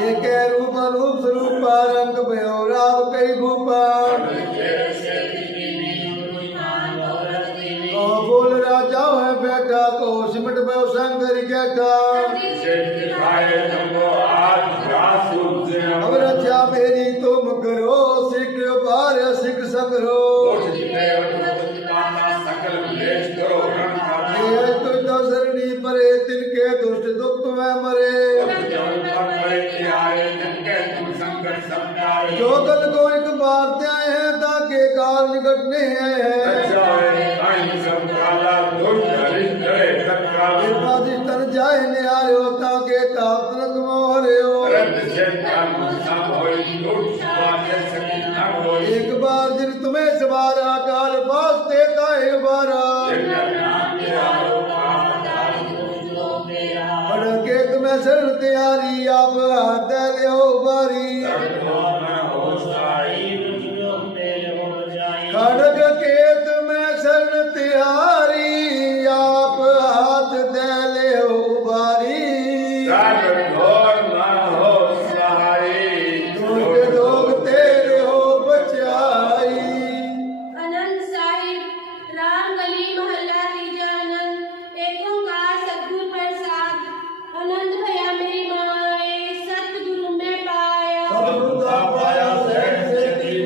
एक रूप रूप स्वरूप रंग भयो राव कई भूपा बोल राजा है बेटा को सिमट भयो शंकर गेटा अब रक्षा मेरी तुम करो सिख बार सिख संग्रो तो शरणी परे तिनके दुष्ट दुख में मरे जो कल को एक बार त्याए हैं ताके काल निकटने हैं तन जाए न्यायो ताके ताप रंग मोहरियो एक बार जिन तुम्हें सवारा काल पास देता है बारा के तुम्हें शरण तैयारी आप हाथ ले बारी खड़ग के तुम्हें शरण तैयारी आप हाथ दे ले बारी दोग तेरे हो बचाई। आनंद साहिब राम गली मोहल्ला तीजा आनंद एक ओंकार सतगुरु प्रसाद आनंद भया मेरी माए सतगुरु में पाया सतगुरु का पाया से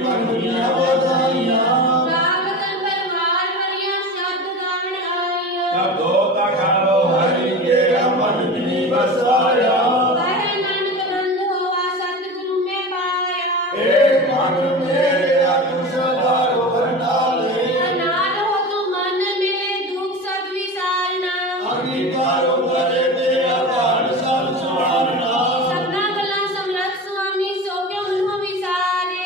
मन दुनिया बधाइयां रावतन परमार परिया शब्द गान आया सब धोता खालो हरि के मन नी बसाया कहे नानक नंद होवा सतगुरु में पाया एक मन मेरे अकुशलारो भंडाले अनाथ हो तू मन मेरे दुख सब विसारना अंगीकारो करे तेरा दान सब सुनारना सपना गला समरथ स्वामी सो के उन्हों विसारे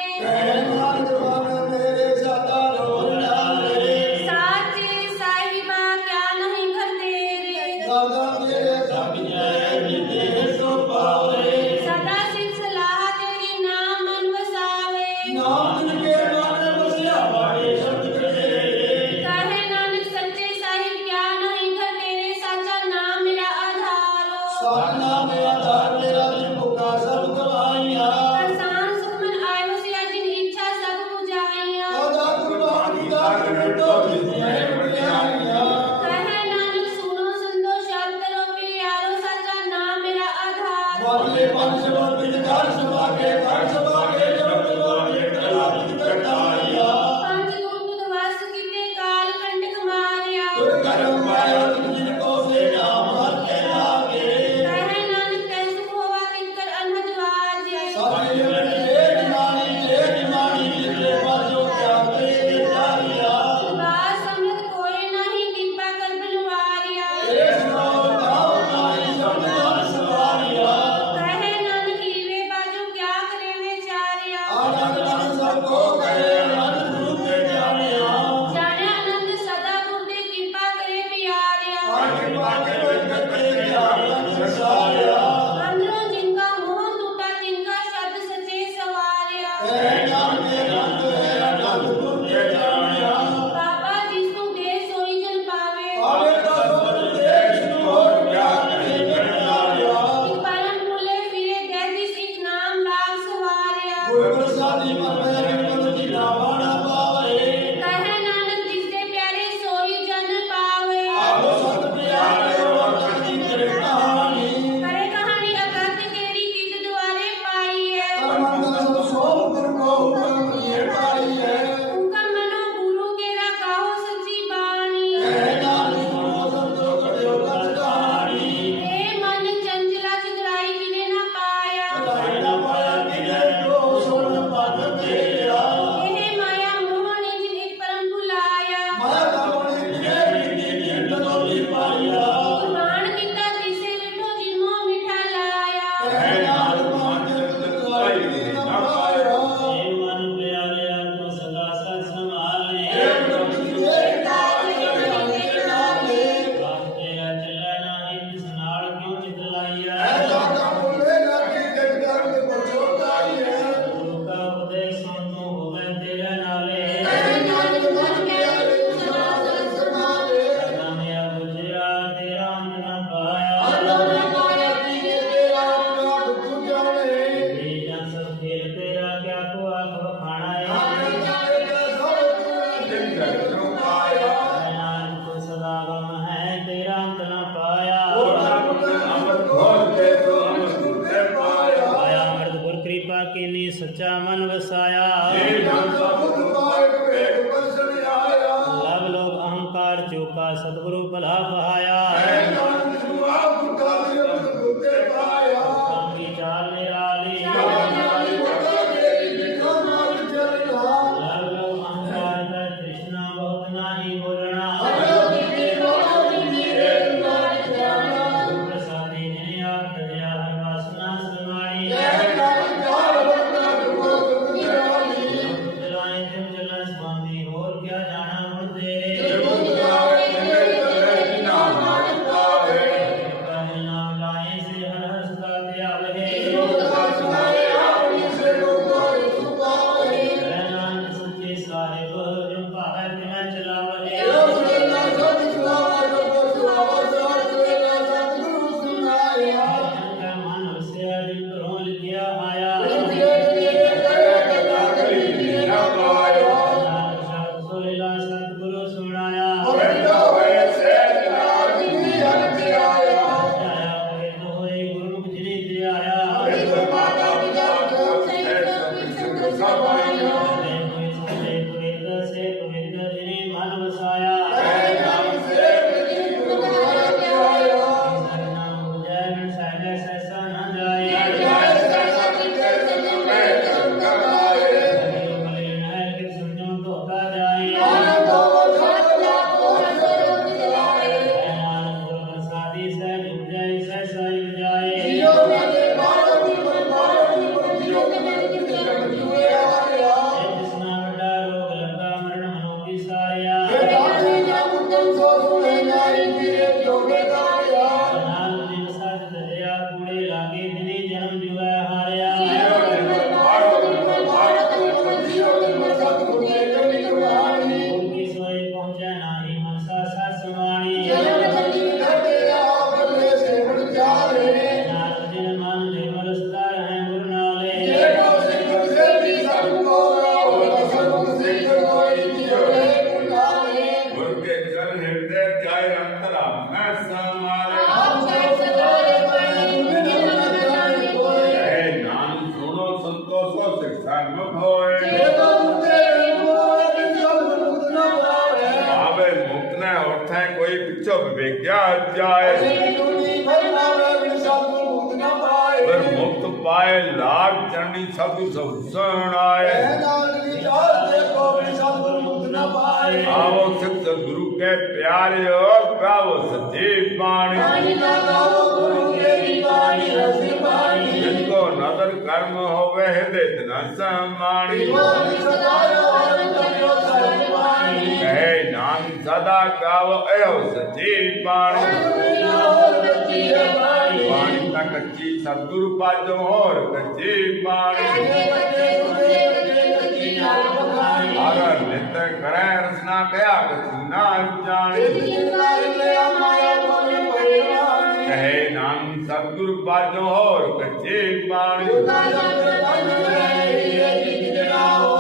मन मेरे सदा भंडाले साचे साहिबा क्या नहीं घर तेरे सदा तेरे सब जय विदेशो पावे सदा सिख सलाह तेरी नाम मन बसावे नाम के मन बसिया बाड़े शब्द करे कहे नानक सच्चे साहिब क्या नहीं घर तेरे साचा नाम मेरा आधारो साधना में आधार तेरा जिमुखा सब गवाइया प्रसान सुखमन आयो सिया जिन इच्छा सब बुझाइया सदा कुर्बानी का तो विद्या बुझाइया कहे नानक सुनो संतो शब्द रो प्यारो साचा नाम मेरा आधार वाले पंच वर विचार सभा के शब्द वाले कला करताया पंच दूत वास कीते काल कंटक मारिया तुर कर्म पाया जिनको से नाम के लागे कहे नानक तै सुख होवा किंकर अनहद वाजे सारे एक मानी जिले बाजो क्या करे तारिया बास अमृत कोई नहीं कृपा कर बिलवारिया एक नो गाँव नाई शब्द सवारिया कहे नानक हीवे बाजू क्या करे वे चारिया आनंद सबको करे आनंद रूप के जाने जाने आनंद सदा गुरदे कृपा करे प्यारिया आगे बागे करते ज्ञान संसारिया अंदरों जिनका मोह टूटा जिनका शब्द सचे सवारिया नाम के रंग है आनंद रूप के जाने बाबा जिसको दे सोई जन पावे आवे तो सब देश और क्या करे करताया एक परम भूले फिरे गैदी सिख नाम लाग सवारिया कोई प्रसादी मन में मन की नावाना पावे कहे नानक जिससे प्यारे सोई जन पावे आलो सत प्यारे और कथी करे कहानी करे कहानी अकथ केरी तीत द्वारे पाई है मंगल सब सोम गुरु को हुक्म ये पाई है उनका मनो गुरु केरा काहो सच्ची बाणी नाम सुनो संतो कड़ियो कथ कहानी ए मन चंचला चितराई किने न पाया लाइना पाया किने को सोन पात के ਕਿਰਪਾ ਕੀਨੀ ਸੱਚਾ ਮਨ ਵਸਾਇਆ। ਲਵ ਲੋਭ ਅਹੰਕਾਰ ਚੋਕਾ ਸਤਿਗੁਰੂ ਭਲਾ ਪਹਾਇਆ। ਕਾਮੀ ਚਾਲ ਨਿਰਾਲੀ ਲਵ ਲੋਭ ਅਹੰਕਾਰ ਦਾ ਤ੍ਰਿਸ਼ਨਾ ਬਹੁਤ ਨਾਹੀ ਬੋਲਣਾ। ਗੁਰੂ ਪ੍ਰਸਾਦੀ ਨੇ ਆਪ ਤਰਿਆ ਹਰ ਵਾਸਨਾ ਸਮਾਣੀ। ਜਲਾਏ ਜਿਮ ਜਲਾ ਸਮਾਮੀ ਹੋਰ ਕਿਆ ਜਾਣਾ ਹੁਣ ਤੇਰੇ। ਨਾਮ ਲਾਏ ਸੇ ਹਰ ਹਰ ਸਦਾ ਧਿਆਨ ਹੈ। ਨਾਨਕ ਸੱਚੇ ਸਾਹਿਬ ਜੋ ਭਾਵੈ ਤਿਵੈ ਚਲਾਵਹਿ। ਅੰਗਾ ਮਨ ਵਸਿਆ ਜਿ ਘਰੋਂ ਲਿਖਿਆ ਆਇਆ। ਨਾਨਕ ਸ਼ਬਦ ਸੋਹਿਲਾ ਸਤਿਗੁਰੂ ਸੁਣਾਇਆ। ਹੋਏ ਗੁਰਮੁਖ ਜਿਨੇ ਧਿਆਇਆ। ਸੇ ਪਵਿੱਤਰ ਜਿਨੇ ਮਨ ਵਸਾਇਆ। ਨਾਮ ਉਜੈ ਮਨ ਸਹਿਜੈ ਸਹਿਸਾ ਨ ਜਾਏ। ਮਲਿਨ ਹੈ ਕਿ ਸੁਣਿਓ ਧੋਤਾ ਜਾਏ। ਨਾਨਕ ਗੁਰ ਪ੍ਰਸਾਦੀ ਸਹਿਜ ਉਜੈ ਸਹਿਸਾ ਉਜਾਏ। ਜਿਸਨਾ ਵੱਡਾ ਰੋਗ ਲੱਗਾ ਮਰਨ ਮਨੋਂ ਸਾਰਿਆ। ਨਾਨਕ ਜਿਨ ਸੱਚ ਧਰਿਆ ਕੂੜੇ ਲਾਗੇ ਜਿਨੇ ਜਨਮ ਜੁਐ ਹਾਰਿਆ। ਗੁਰ ਕੀ ਸੋਈ ਪਹੁੰਚੈ ਨਾਹੀ ਮਨਸਾ ਸਤ ਸਮਾਣੀ। ਨਾਨਕ ਜਿਨ ਮਨ ਨਿਰਮਲ ਸਦਾ ਰਹਿ ਗੁਰ ਨਾਲੇ। ਗੁਰ ਕੇ ਚਰਨ ਹਿਰਦੈ ਧਿਆਇ ਅੰਤਰਾਤਮਾ ਸਮਾਰੇ। ਹੈ ਨਾਨਕ ਸੁਣੋ ਸੰਤੋਖੋ ਸਿਖਾ ਮੁਖ ਹੋਏ। ਆਵੇ ਮੁਕਤ ਨ ਉਠੈ ਕੋਈ ਪਿਛੋ ਵਿਵੇਕਿਆ ਜਾਏ। ਪਰ ਮੁਕਤ ਪਾਏ ਲਾਭ ਚਰਣੀ ਸਭ ਸੁਣਾਏ। ਆਵੋ ਸਿੱਧ ਗੁਰੂ ਕੇ ਪਿਆਰਿਓ ਗਾਵੋ ਸੱਚੀ ਬਾਣੀ। ਜਿनको ਨਦਰ ਕਰਮ ਹੋਵੇ ਹਿਰਦੇ ਨ ਸਮਾਣੀ। ਕਹੇ ਨਾਮ ਸਦਾ ਗਾਵੋ ਇਹੋ ਸੱਚੀ ਬਾਣੀ। ਬਾਣੀ ਤਾਂ ਕੱਚੀ ਸਤਿਗੁਰੂ ਪਾਜੋ ਹੋਰ ਕੱਚੀ ਬਾਣੀ। ਹਰ ਨਿਤ ਕਰੈ ਰਸਨਾ ਕਿਆ ਕਛੂ ਨਾ ਜਾਣੀ। ਕਹੇ ਨਾਮ ਸਤਿਗੁਰੂ ਪਾਜੋ ਹੋਰ ਕੱਚੀ ਬਾਣੀ।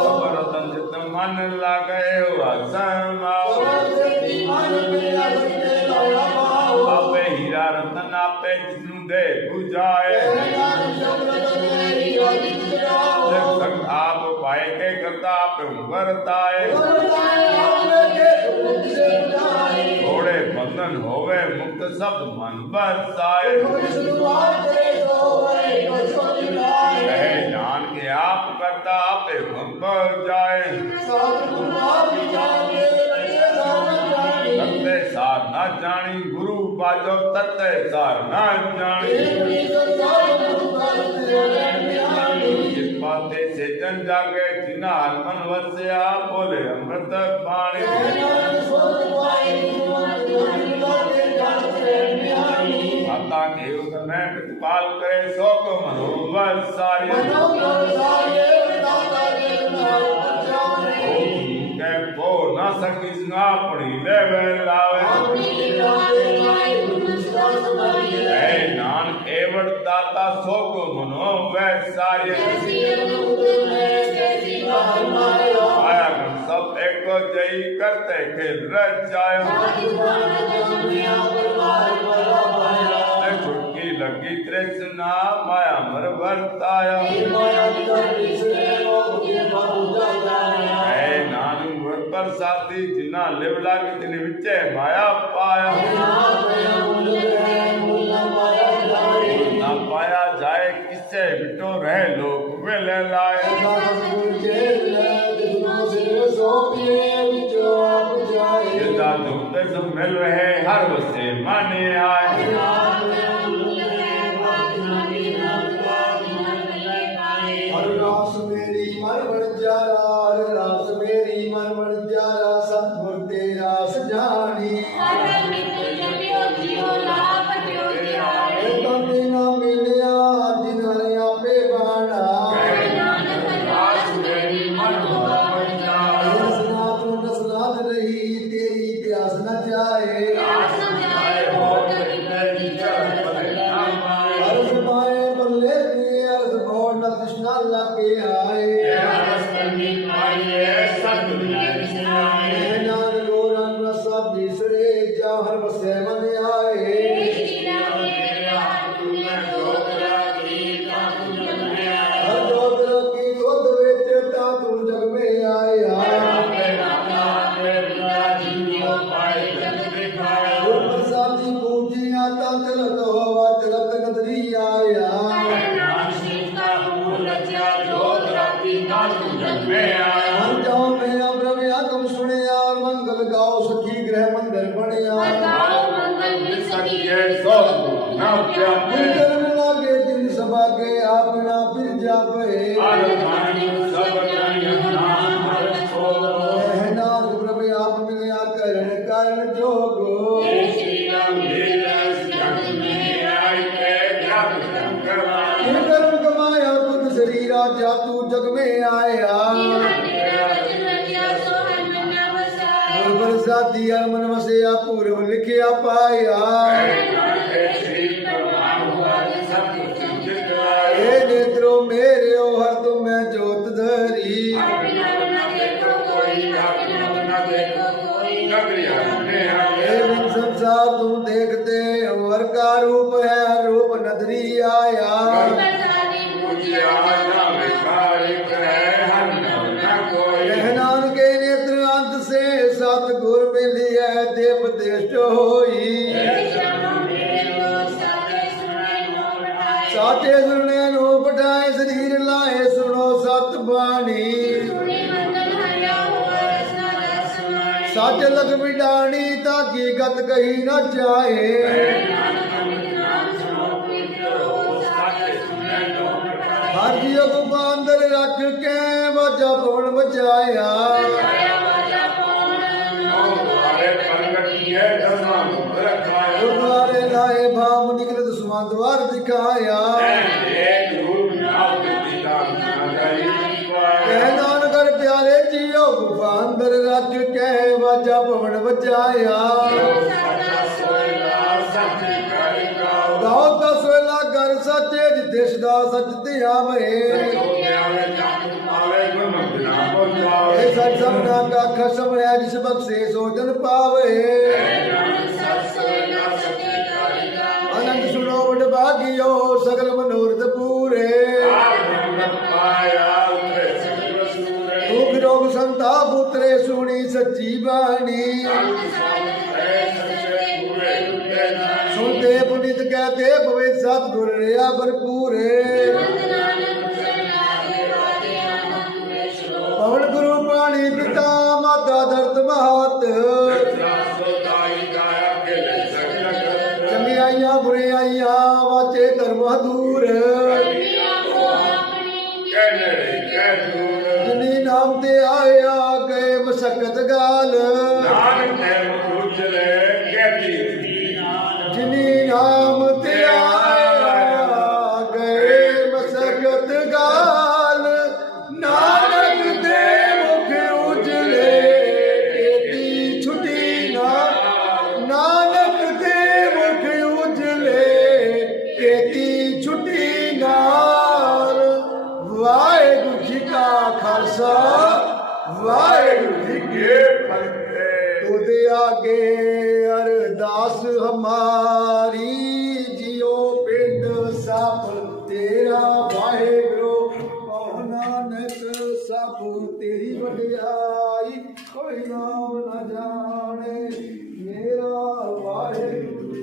ਸਬਰ ਤਨ ਚਿਤ ਮਨ ਲਾਗੈ ਵਾਸਮਾਓ। ਆਪੇ ਹੀਰਾ ਰਤਨ ਆਪੇ ਜਿਸਨੂੰ ਦੇ 부ਜਾਏ। ਜਗ ਆਪ ਪਾਏ ਕੇ ਕਰਤਾ ਆਪ ਵਰਤਾਏ। ਥੋੜੇ ਬੰਧਨ ਹੋਵੇ ਮੁਕਤ ਸਭ ਮਨ ਬਸਾਏ। ਕਹੇ ਨਾਨਕ ਆਪ ਕਰਤਾ ਆਪੇ ਹੁਕਮ ਜਾਏ। ਤਤੇ ਸਾਰ ਨਾ ਜਾਣੀ ਗੁਰੂ ਬਾਜੋ ਤਤੇ ਸਾਰ ਨਾ ਜਾਣੀ। ਕਿਰਪਾ ਤੇ ਸੇਜਨ ਜਾਗੇ ਜਿਨਾ ਮਨ ਵਸਿਆ ਬੋਲੇ ਅੰਮ੍ਰਿਤ ਬਾਣੀ। ਮਾਤਾ ਕੇ ਉਤਮੈ ਪ੍ਰਤਪਾਲ ਕਰੇ ਸੋ ਕੋ ਮਨੋ ਵਸਾਰੀ। ਕੈ ਪੋ ਨਾ ਸਕਿਸ ਨਾ ਆਪਣੀ ਲੈਵੇ ਲਾਵੇ। ਐ ਨਾਨਕ ਏਵੜ ਦਾਤਾ ਸੋ ਕੋ ਮਨੋ ਵੈਸਾਰੀ। ਆਇਆ ਕਰ ਸਭ ਏਕੋ ਜਈ ਕਰਤੇ ਖੇਲ ਰਚਾਇਓ। ਛੁਟਕੀ लगी तृष्णा माया मर वर्ताया है नानक गुर प्रसादी जिन्ना लिव लाग तिन विचे माया पाया ना पाया जाए किसे बिटो रहे लोग वे ले लाए जिदा दुख सब मिल रहे हर वसे माने आए रास मेरी मन बन जारा रास मेरी मन बन जारा सतगुर तेरा सजानी तंदे ना मिलिया जिन्हें आपे बाणा रसनाथ रही तेरी प्यास न जाए अर्ज पाए बल्ले के अर्ज भोर न कृष्णा लगे आए नान लोरन रसा बिसरे जाहर बसे मन आए हर जोत की गोद विच ता तू जग में आया गुर प्रसादी पूजिया ता चलत होवा चलत नदरी आया मन जाओ मेरा प्रभु आगम सुनिया और मंगल गाओ सखी ग्रह मंदिर बनिया कर्म लागे दिन सभा के आपना फिर जापे नाथ प्रभु आप मिलिया करण कारण जोगो कर्म कमाया तुझ शरीरा जा तू जग में आया बरसाती मन वसया पूर्व लिखिया पाया हे नेत्रो मेरे ओ हर तुम मैं जोत धरी हे बिन संसार तुम देखते हो हर का रूप है रूप नदरी आया नान के नेत्र अंत से सतगुर मिलिए देव देश होई साचे सुने नो पटाए शरीर लाए सुनो सत बाणी सच लग बिडानी ताकि गत कही न जाए हर जियो को बांदर रख के बाजा कौन बचाया गुरुद्वारे लाए भाव निकलत सुमा द्वार दिखाया कहनान कर प्यारे जियो गुफा अंदर रख के बाजा पवन बचाया गाओ ता सोला कर सचे जिते सदा सच ते आवे सच सबना का खसम है जिस बख्शे सो जन पावे आनंद सुनो वड भागियो सगल मनोरथ पूरे दुख रोग संताप उतरे सुनी सच्ची बाणी सुनते पुनित कहते भवे सतगुर रिया भरपूरे पवन गुरु पाणी पिता माता धरत महत चंगियाइया बुराइया वाचे धर्म दूर जिनी नाम ते आया गए मशक्कत गाल जिनी नाम ते आया गए मशक्कत गाल नानक दे मुख उजले केती छुटी ना नानक दे मुख उजले केती छुटी नार वाहिगुरू जी का खालसा वाहिगुरू जी के फतेह। तुझे आगे अरदास हमारी जियो पिंड तेरी वडियाई कोई नाम न जाने मेरा वाहिगुरु।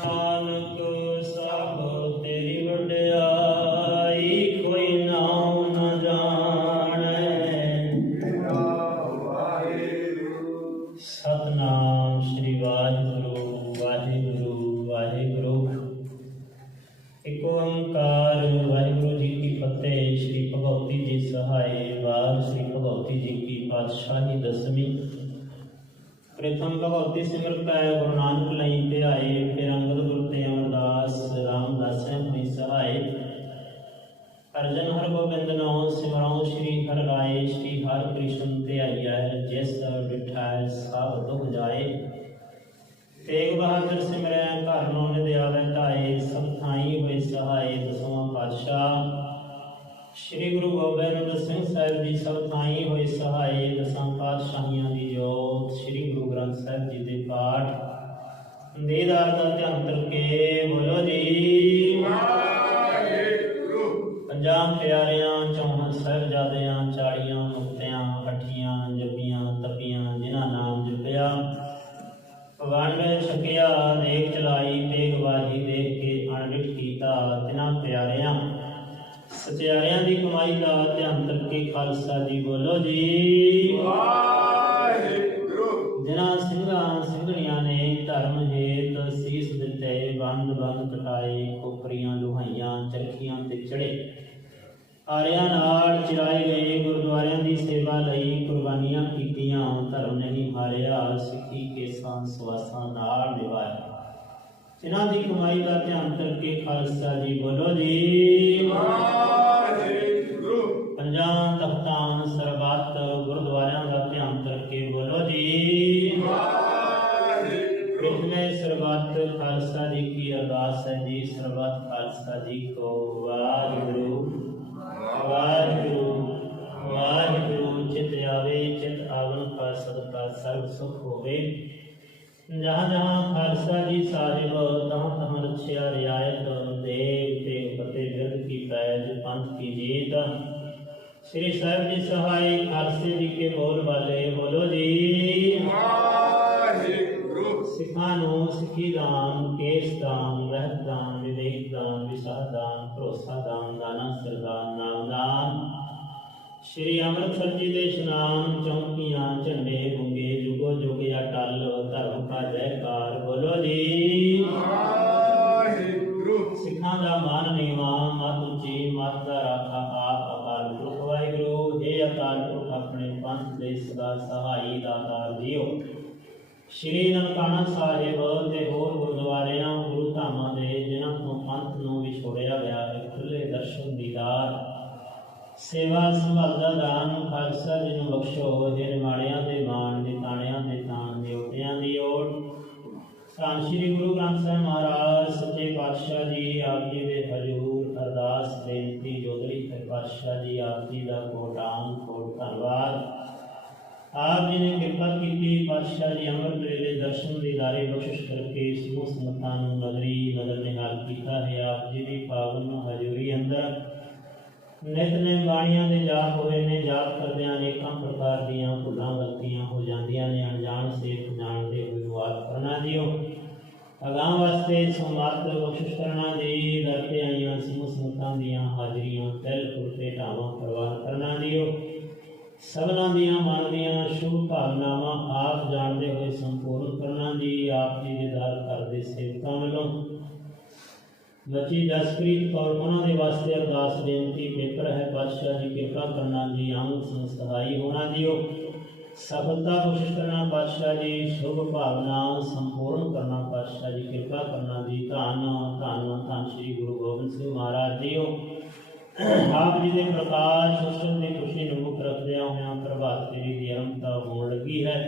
नानक सब तेरी वडियाई कोई नाम न जाने मेरा वाहिगुरु। सतनाम श्री वाहिगुरु वाहिगुरु वाहिगुरु। एक ओंकार वाहिगुरु जी की फतेह। श्री भगवती जी सहाय। वार श्री भगवती जी की पातशाही दसवीं। प्रथम भगवती सिमरत है गुरु नानक लई ध्याए। फिर अंगद गुरु ते अमरदास रामदास अपनी सहाय। अर्जन हर गोबिंद नाम सिमरऊं श्री हर राय। श्री हर कृष्ण ध्याइया जिस डिठा सब दुख जाए। तेग बहादुर सिमरै घर नो निध्यावे ढाए। सब थाई होए सहाय दसवां पातशाह श्री गुरु गोबिंद सिंह साहिब जी सब थाई होए सहाय। दसां पातशाहियां दी जोत श्री गुरु ग्रंथ साहिब जी दे पाठ दीदार दा ध्यान करके बोलो जी वाहिगुरु। पंजां प्यारियां चौहां साहिबजादियां चालियां मुक्तियां अठियां जपियां तपियां जिन्हां नाम जपिया वंड छकिया देख चलाई तेग बाही देख के अणडिठ कीता तिन्हां प्यारियां सचियारियां दी कमाई दा ध्यान करके खालसा जी बोलो जी वाहिगुरु। जिन्हां ਸਿੰਘਾਂ ਸਿੰਘਣੀਆਂ ने धर्म हेत सीस दिते बंद बंद कटाए खोपरियां लुहाइयां चरखियां ते चढ़े आरियां नाल चिराए गए गुरुद्वारियां दी सेवा लई कुर्बानियां कीतियां धर्म नहीं हारिया सिੱਖੀ केसां सवासां नाल निभाया। जिन्हां दी कमाई दा ध्यान करके खालसा जी बोलो जी वाहिगुरु। पंजां तख्तां सरबत गुरुद्वारियां दा ध्यान करके बोलो जी वाहिगुरु। इसमें सरबत खालसा जी की अरदास है जी। सरबत खालसा जी को वाहिगुरु वाहिगुरु वाहिगुरु। चित आवे चित आवन का सदका सर्व सुख होवे। जहाँ जहाँ खालसा जी साहिब तहाँ तहाँ रक्षया रियायत देव ते फतेह बिरद की पैज पंथ की जीत। श्री साहिब जी सहाय खालसे जी के बोल वाले बोलो जी वाहिगुरु। सिखां नूं सिੱਖੀ दान केस दान रहत दान विवेक दान विसाह दान भरोसा दान दाना सरदान नाम दान। श्री अमृतसर जी दे इशनान चौकियां झंडे गुंगे जुगो जुग अटल धर्म का जयकार बोलो जी वाहिगुरु। सिखां दा मान नीवा मत उची मत दा राखा आप अकाल पुरख वाहिगुरु। हे अकाल पुरख अपने पंथ दे सदा सहाई दातार दियो। श्री ननकाना साहिब ते होर गुरुद्वारियां गुरु धामां दे जिन्हां तों पंथ नूं विछोड़िया गया है खुले दर्शन दीदार सेवा संभाल दा दान खालसा जी नूं बख्शो। हे निमाणियां दे मान निताणियां दे तान देवतियां दी ओट। ਧੰਨ श्री गुरु ग्रंथ साहिब महाराज सच्चे पातशाह जी आप जी दे हजूर अरदास बेनती जोदड़ी है पातशाह जी आप जी दा कोटान कोट धन्नवाद। आप जी ने कृपा की पातशाह जी अमृत वेले दर्शन दीदारे बख्शिश करके समूह संगतां नूं नजरी नजर निहाल कीता है। आप जी दी पावन हजूरी अंदर नितनेम बाणियां दे जाप होए ने। जाप करदियां अनेकां प्रकार दीयां भुलां गलतियां हो जांदियां ने। अनजान सेठ जाणदे होए माफ करना दिओ। अगां वास्ते समर्थ बख्शिश करना दी। दर ते आईयां समूह संगतां दीयां हाजरियां दिल खुलते ढावां परवान करना दिओ। सबनां दीयां मन दीयां शुभ भावनावां आप जाणदे होए संपूर्ण करना दी। आप जी दे दर घर दे सेवकां वल्लों बची जसप्रीत कौर उन्हां दे वास्ते अरदास बेनती पेपर है पातशाह जी कृपा करना जी। अंग संग सहाई होना दिओ। सफलता बख्शिश करना पातशाह जी। शुभ भावना संपूर्ण करना पातशाह जी कृपा करना जी। धन धन धन श्री गुरु गोबिंद सिंह महाराज जीओ। आप जी दे प्रकाश उत्सव की खुशी नूं मुख रखदियां होइयां प्रभात फेरी दी आरंभता होण लगी है।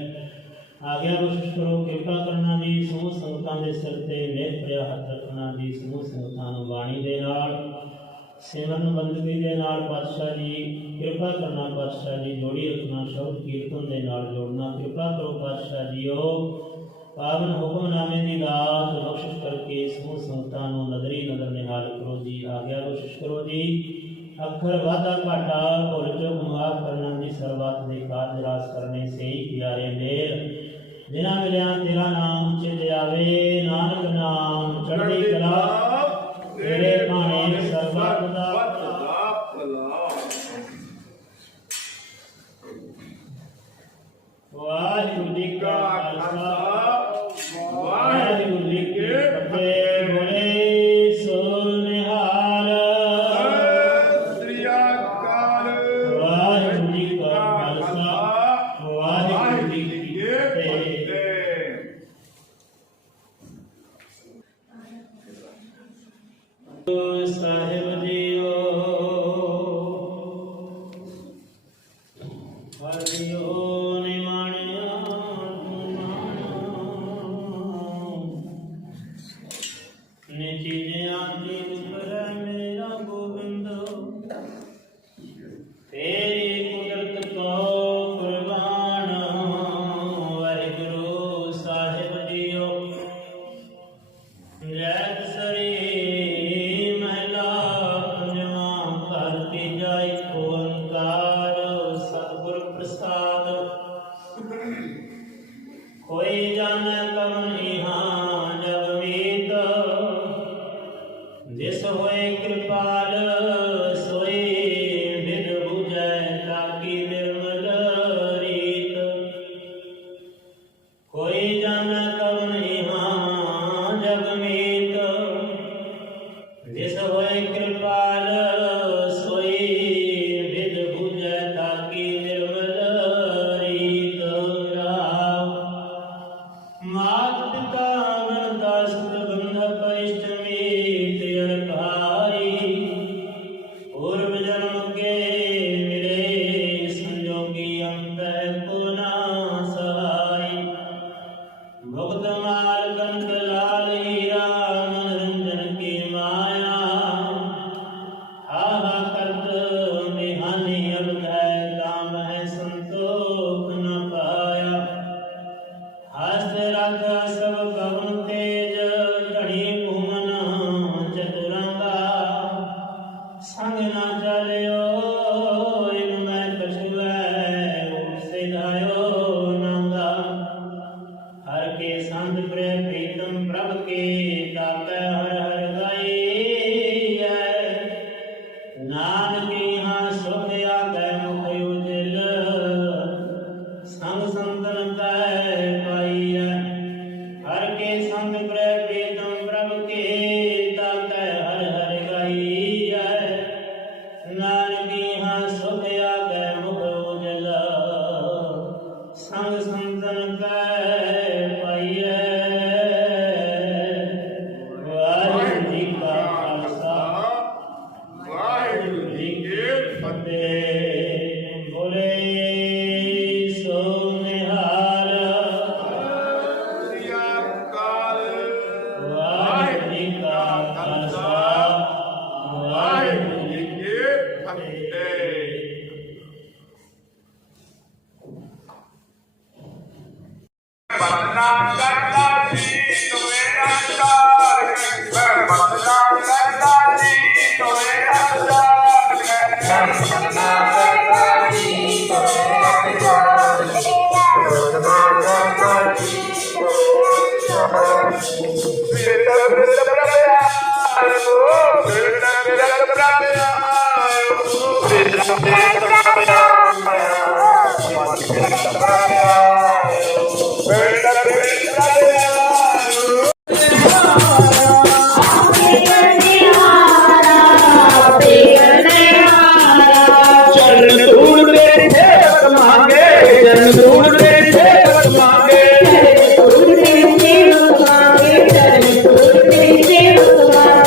आज्ञा बख्शिश करो कृपा करना जी। समूह संगतां दे सिर ते मेहर भरिया हथ रखना जी। समूह संगतां नूं बाणी दे नाल सिमरन बंदगी दे नाल पातशाह जी कृपा करना पातशाह जी। जोड़ी रखना शब्द कीर्तन दे नाल जोड़ना कृपा करो पातशाह जीओ। पावन हुक्मनामे की दात बख्शिश करके समूह संगतां नूं नजरी नजर निहाल करो जी। आज्ञा बख्शिश करो जी। अक्षर वादा घाटा भुल चुक माफ करना दी सर्वत दे काज रास करने से ही प्यारे मेल जिना मिलिया तेरा नाम चित आवे नानक नाम चढ़दी कला तेरे भाणे सर्वत दा वाहिगुरू जी का खालसा वाहिगुरू जी की फतेह। बोले सो निहाल श्री अकाल वाहिगुरू जी का खालसा वाहिगुरू जी की फतेह। साहिब जीओ हरिओ निमाणिया निचिजिया दिल पर मेरा गोविंद तेरी कुदरत को कुर्बान। वाहिगुरू साहिब जीओ जैत सरी महला पंजवा घर तीजा एक ओंकार सतगुर प्रसाद। कोई जाने कवनि हाँ जग मीत जिस होए कृपाल सोई विद बुझै ताकी निर्मल रीत। कोई जाने कवनि हाँ जग मीत जिस होए कृपाल सोई विद बुझै ताकी निर्मल रीत। राम मात पिता मन दास बंधक इष्ट मीत अरभाई। पूर्व जन्म के मिले संजोगी अंत को ना सहाय। भुक्त माल कंठ लाल हीरा मनोरंजन की माया। आहा करत निहानी अब है काम है संतोष न पाया। हस्त रथ सब पवन तेज घड़ी भुवन चतुरंगा। संग न चलियो इन मैं कछुए से धायो नंगा। हर के संत प्रिय प्रीतम प्रभ के ताकै हर हर गाई। नानक यहाँ सुख आगे मुख उजल संग संतन कै पाई। हर के संत प्रिय प्रीतम प्रभ के ताकै हर हर गाई। नानक यहाँ सुख आगे मुख उजल संग संतन कै पाई। वाहिगुरू जी का खालसा वाहिगुरू जी की फतेह। बोले सो निहाल श्री अकाल वाहिगुरू जी का खालसा वाहिगुरू जी की फतेह। बंदना करता जी तुम्हें आचार है। बंदना करता जी तुम्हें आचार है। बंदना करता जी तुम्हें आचार है। बंदना करता जी चरण धूल तेरे सेवक मांगे। चरण धूल तेरे सेवक मांगे।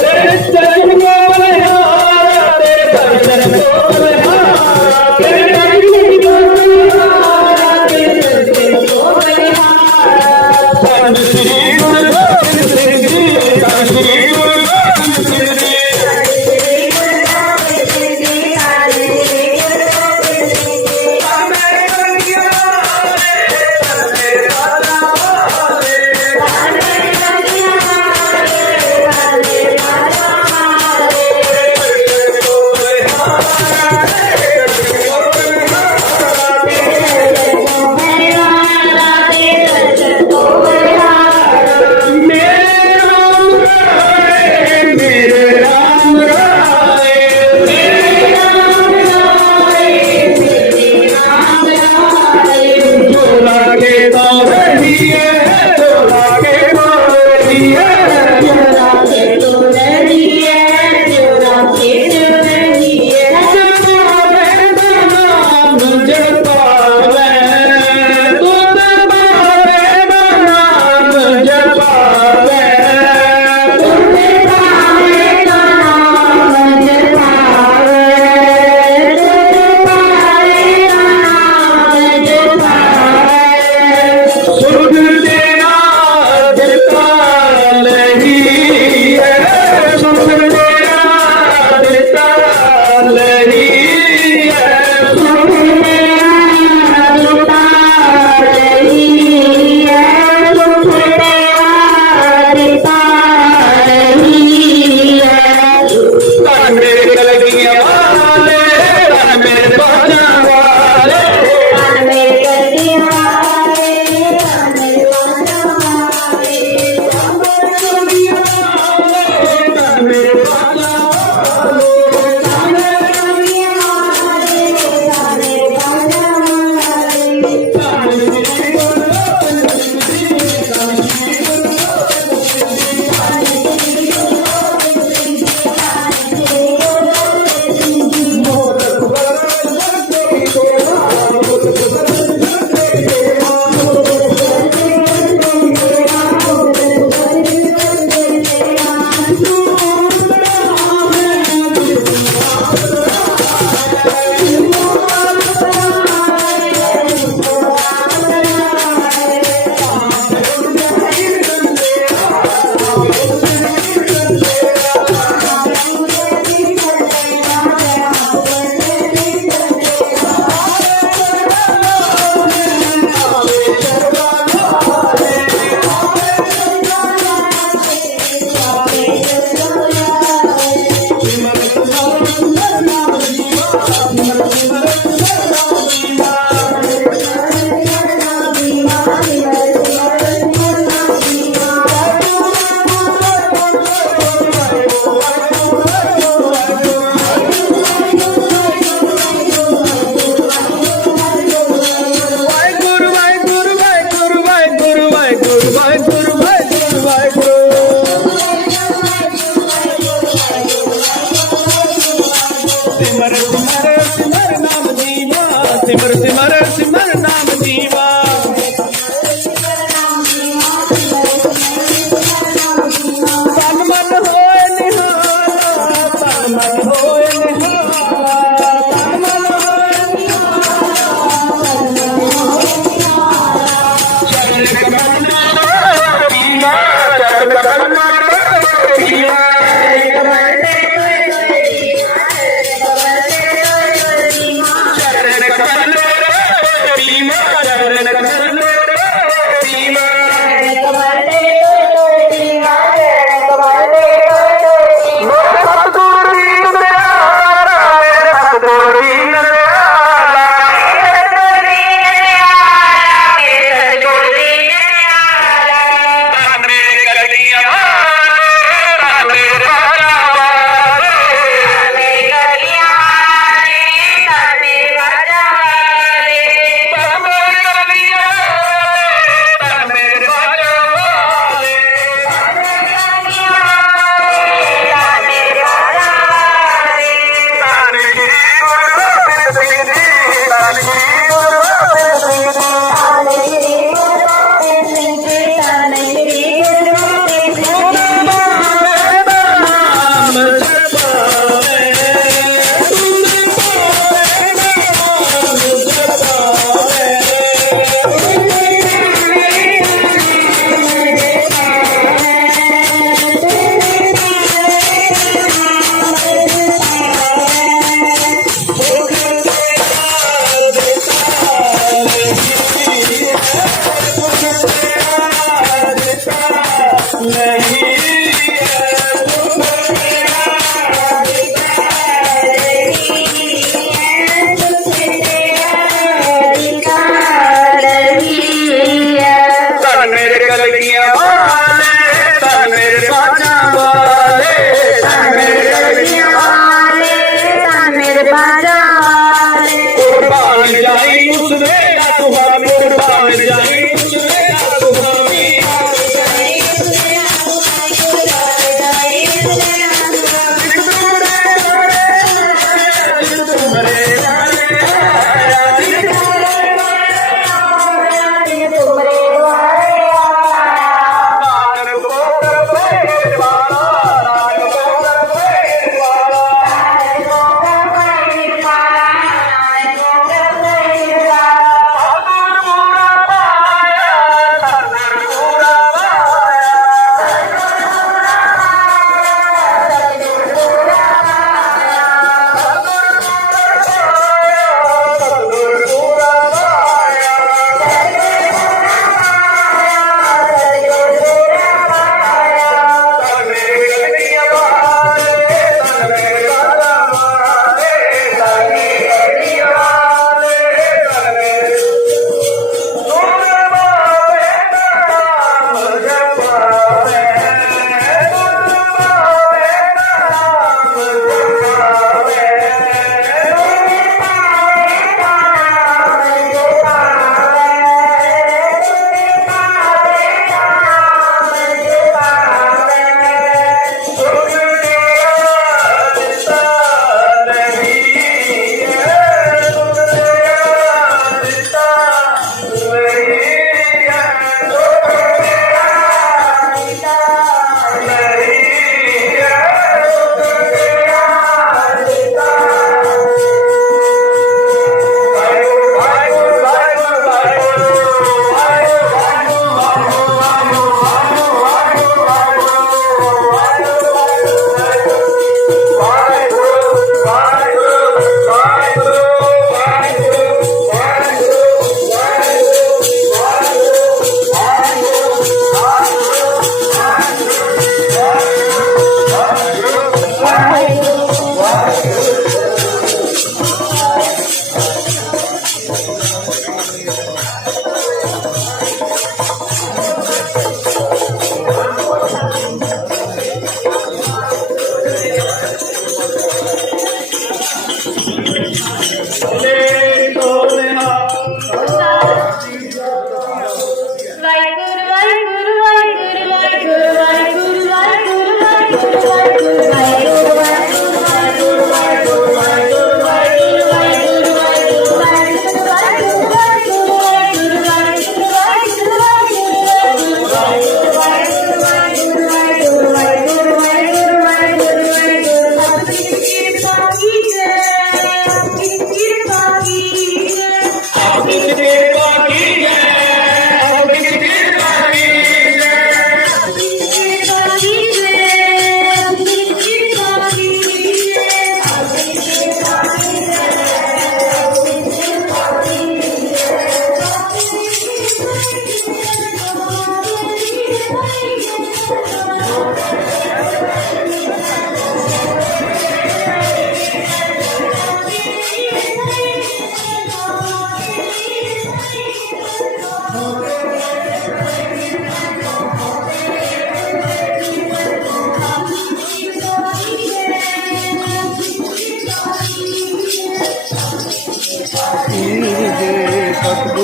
तेरे चरण को बलिहार तेरे दर्शन को बलिहार।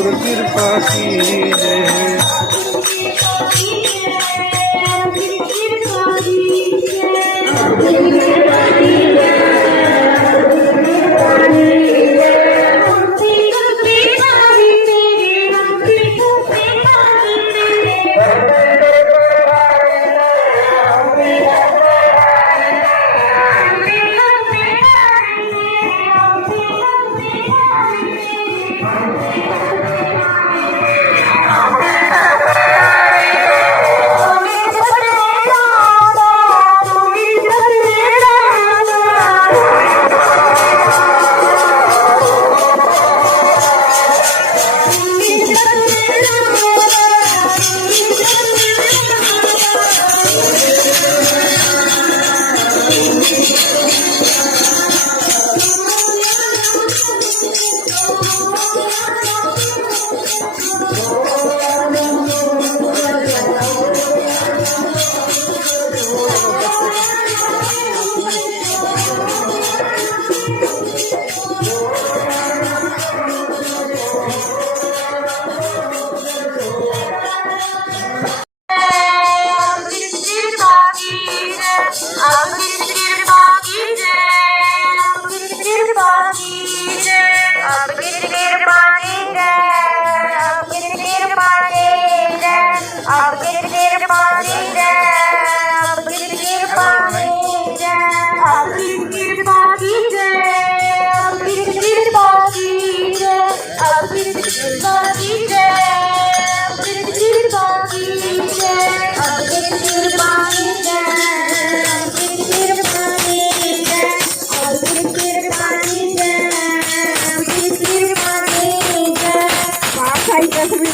कृपा कीजिए।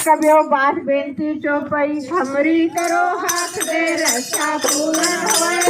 कबियो बात बेनती चौपाई हमरी करो हाथ दे रक्षा पूर्ण होए।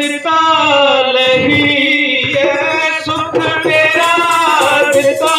दिता लही सुख मेरा दिता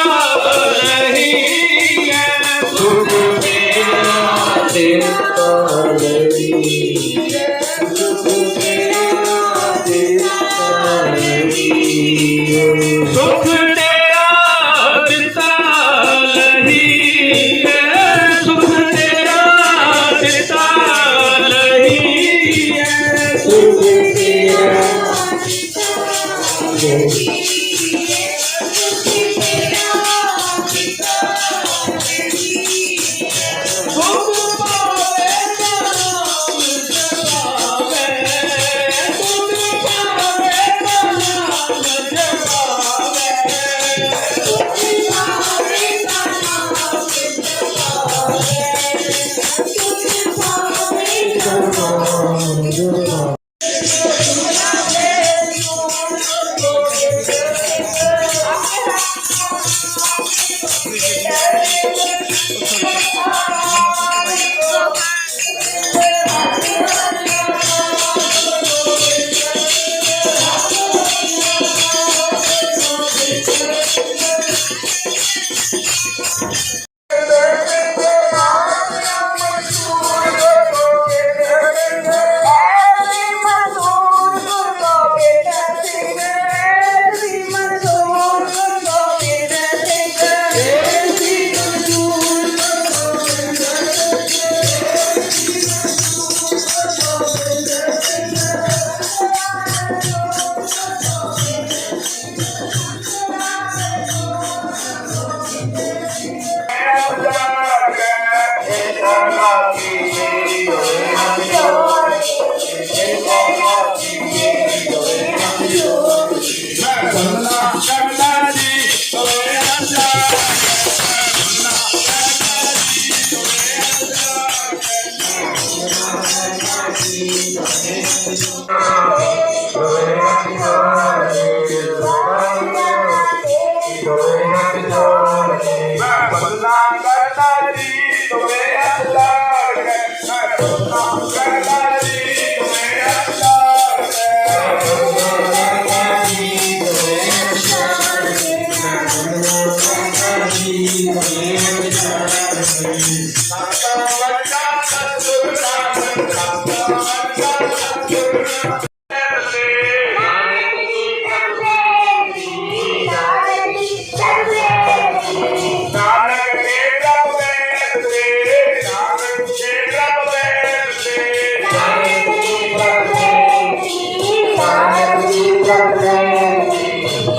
मैं बदना करता जी तुम्हें अल्लाह के, मैं बदना करता जी तुम्हें अल्लाह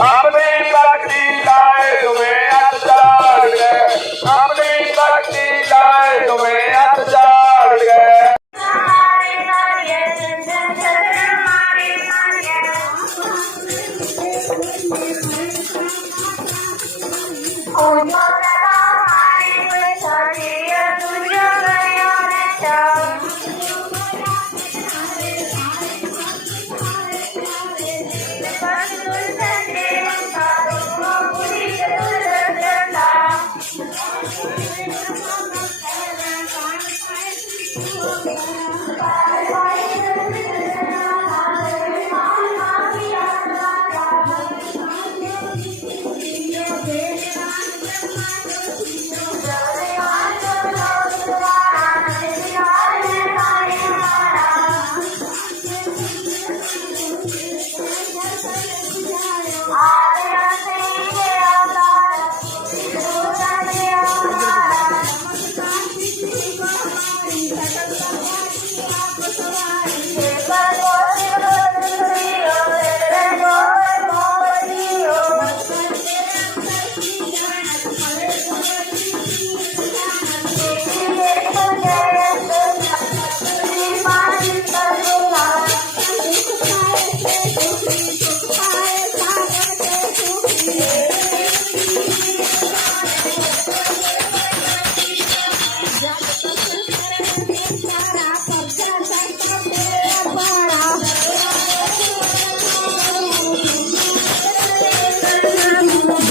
अपनी भक्ति लाए तुम्हें अचार गए, अपनी भक्ति लाए तुम्हें अचार गए।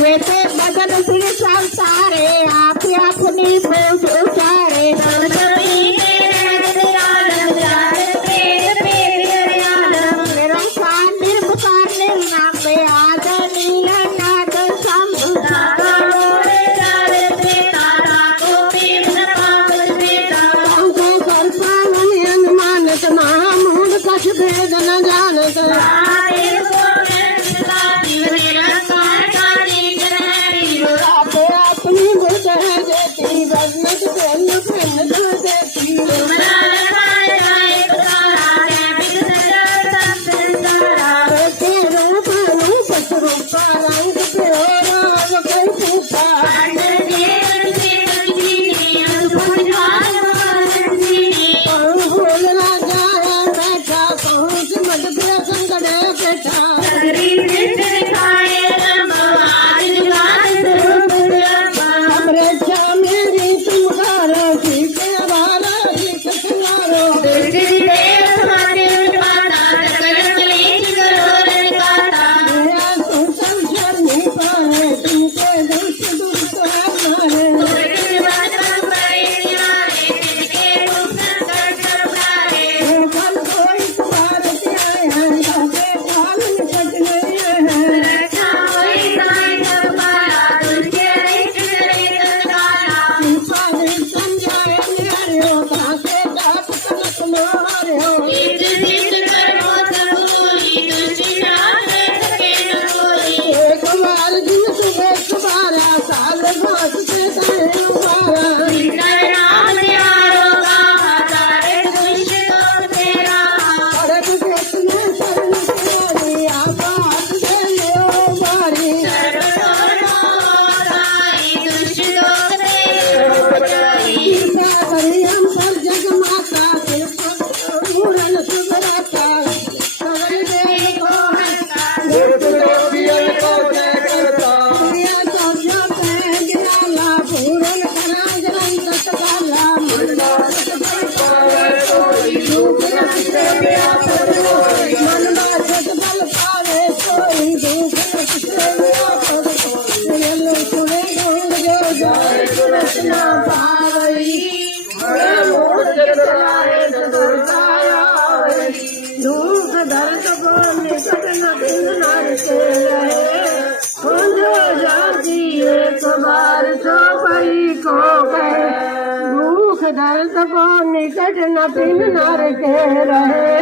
जेते बदन सिर संसारे आप अपनी बोझ उतारे निरंकार निर्विकार निर्नाम में आद नील नाद अनुमानत महामूल कछ भेद न जानत अपनी जोर तुरत न पावई मोर चलाए दुर्गाई दुख दर्द को निकट न दिन नर के रहे जो जाती एक बार चौपाई को कहे दुख दर्द को निकट न दिन नर के रहे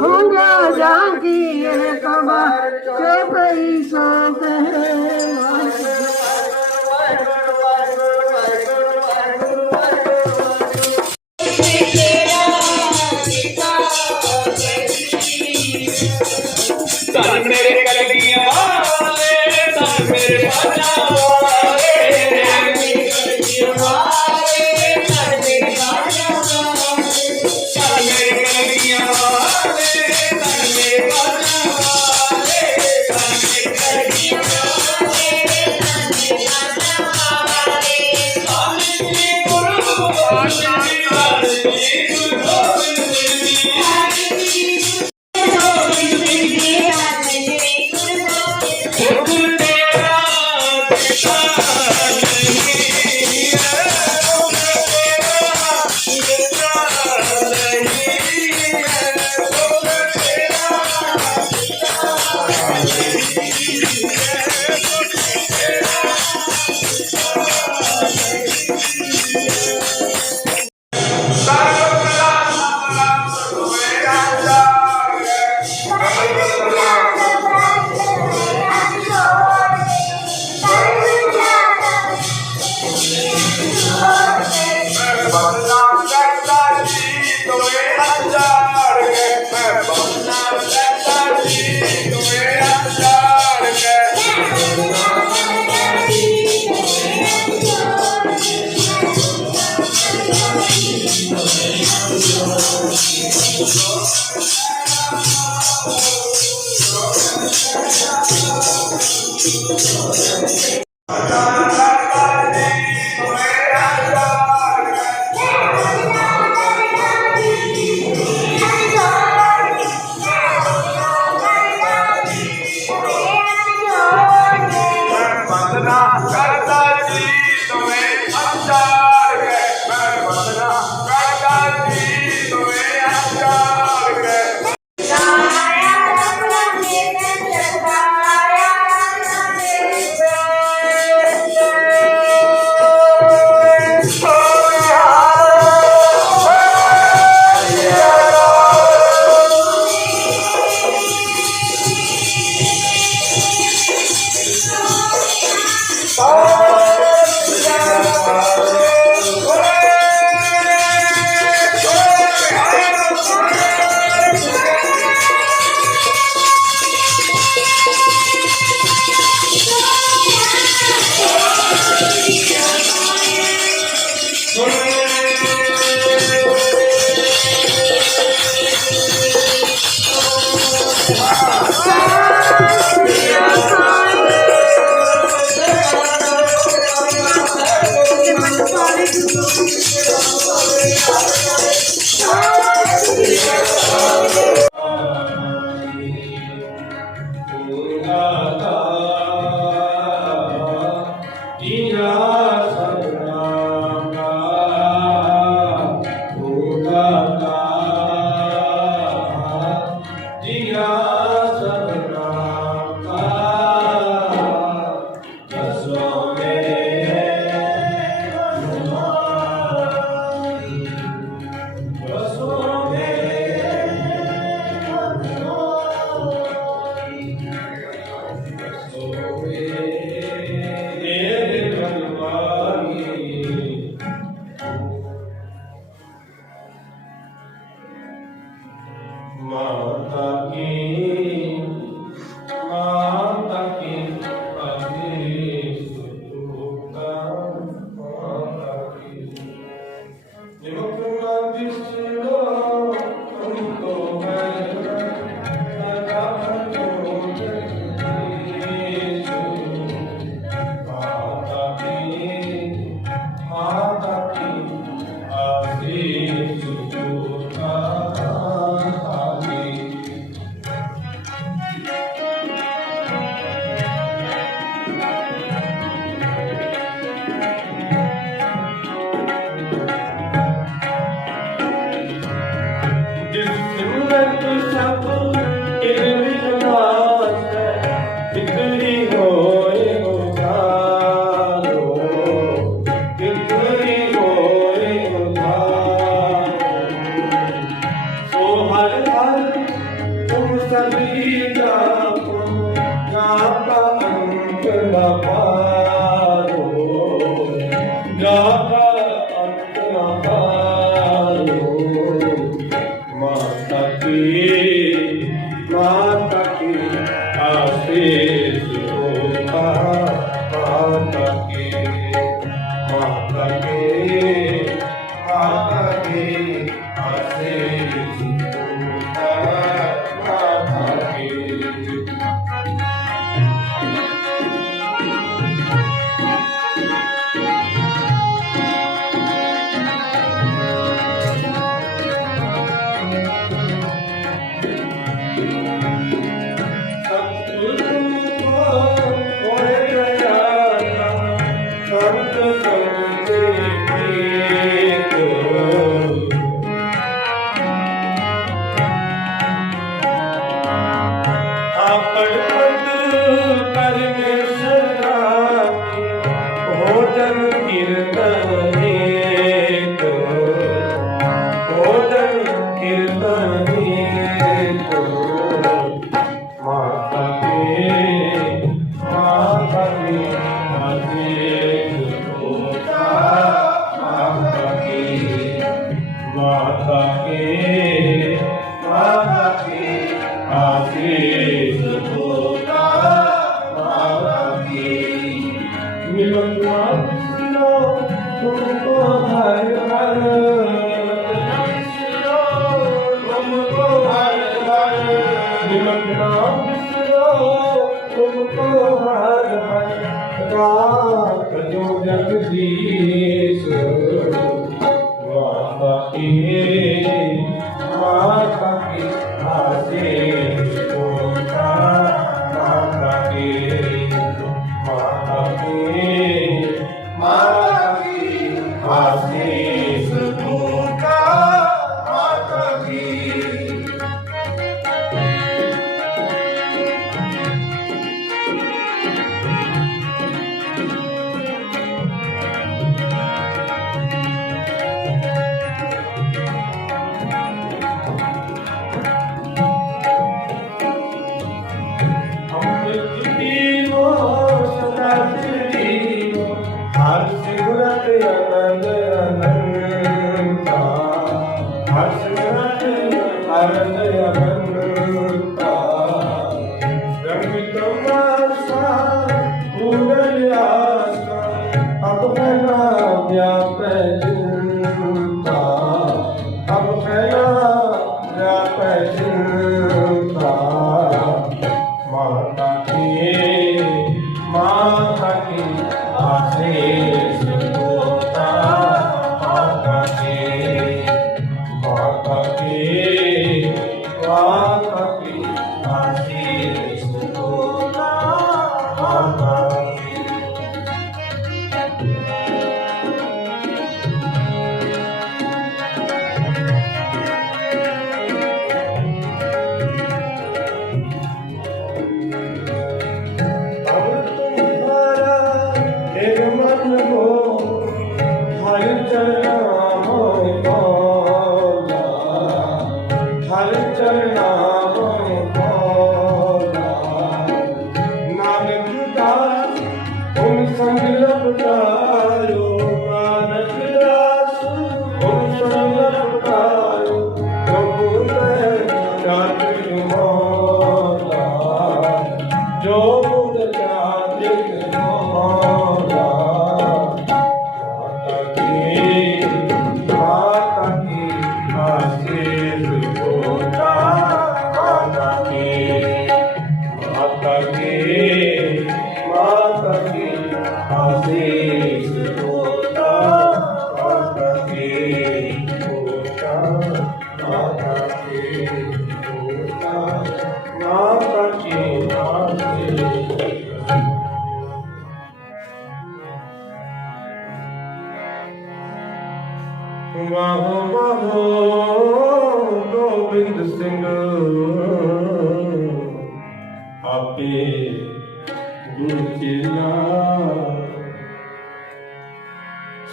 होंगे जाती एक बार चौपाई को कहे। धन मेरे कलगियां वाले धन मेरे बाजा वाले धन मेरे कलगियां वाले धन मेरे बाजा वाले धन मेरे कलगियां वाले धन मेरे बाजा वाले धन मेरे कलगियां वाले धन मेरे बाजा वाले आनंदी गुरु आनंदी गुरु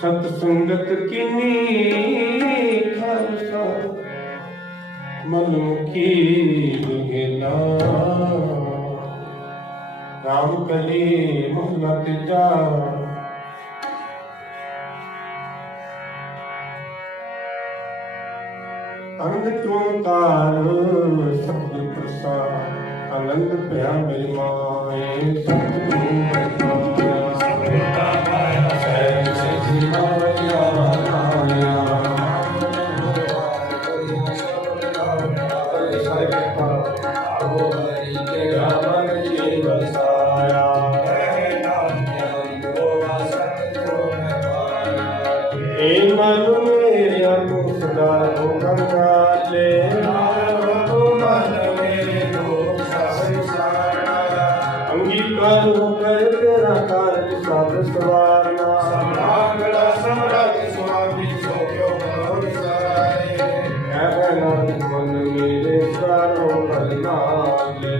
सतसंगत किनी खालसा मनमुखी दुहेला राम कली मोहला तिजा अंध ओंकार सतगुर प्रसाद आनंद भया मेरी माए सतगुरु ए मन मेरे तू सदा हो कंगाले अंगीकार होकर तेरा कार्य सब सवारना मन मेरे सारो करनाले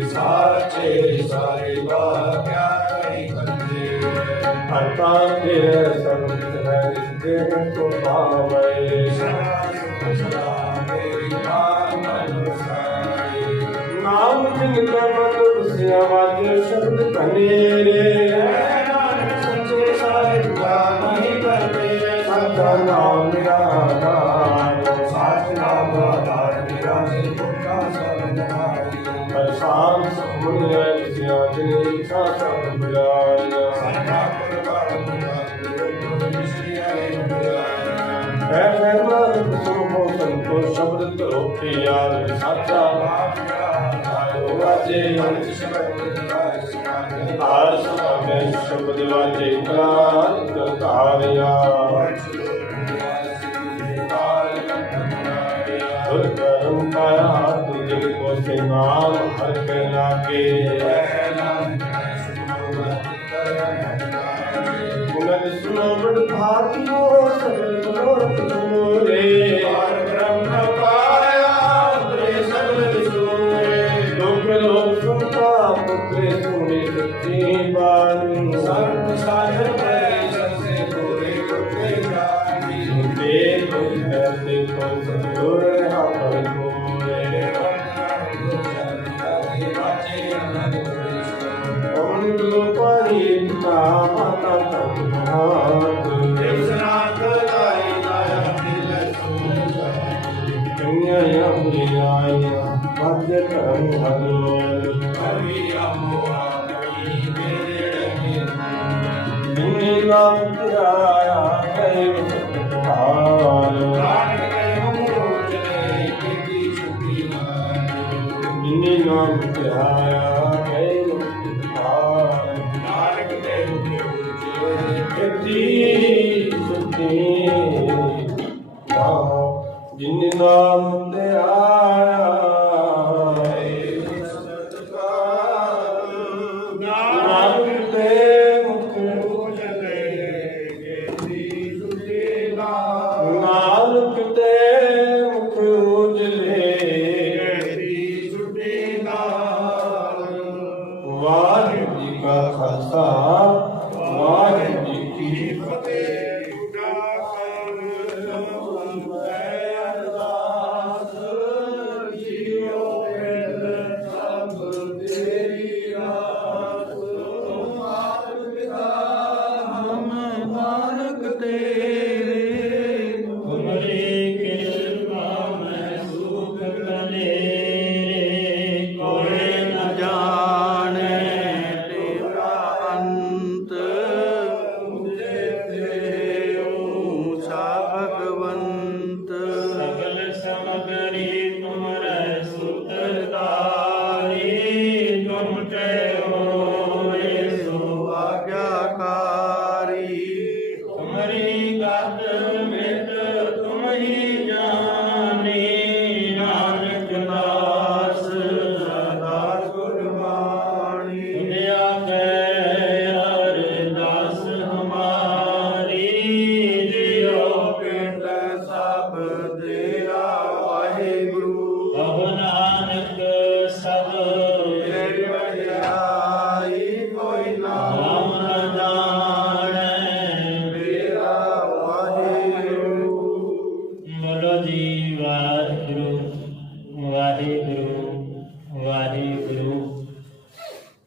हरता तेरे सब है देह तो पावे नाम जिनका मन उसे आवाज शब्द कनेरे सच्चा नाम मेरा शाम समुद्र इच्छा सब मिलाया संतोष शब्द करो प्रियार साचा वाजे हार समय शब्द वाजे कार्या कर्म पाया तुझे को से नाम हर के लागे गुण सुनो बड़ भाग्यो सगल मनोरथ मोरे ब्रह्म पाया उतरे सगल सोरे लोक लोक सुनता पुत्रे सुने सच्ची बानी सर्व साधन पर सबसे पूरे करते जानी देखो देखो सतगुर हाथ मोरे पानी माता जिन नाम ते आया नाम ते मुख उजले नानक ते मुख उजले वाहिगुरू जी का खालसा वाहिगुरू जी की फतेह।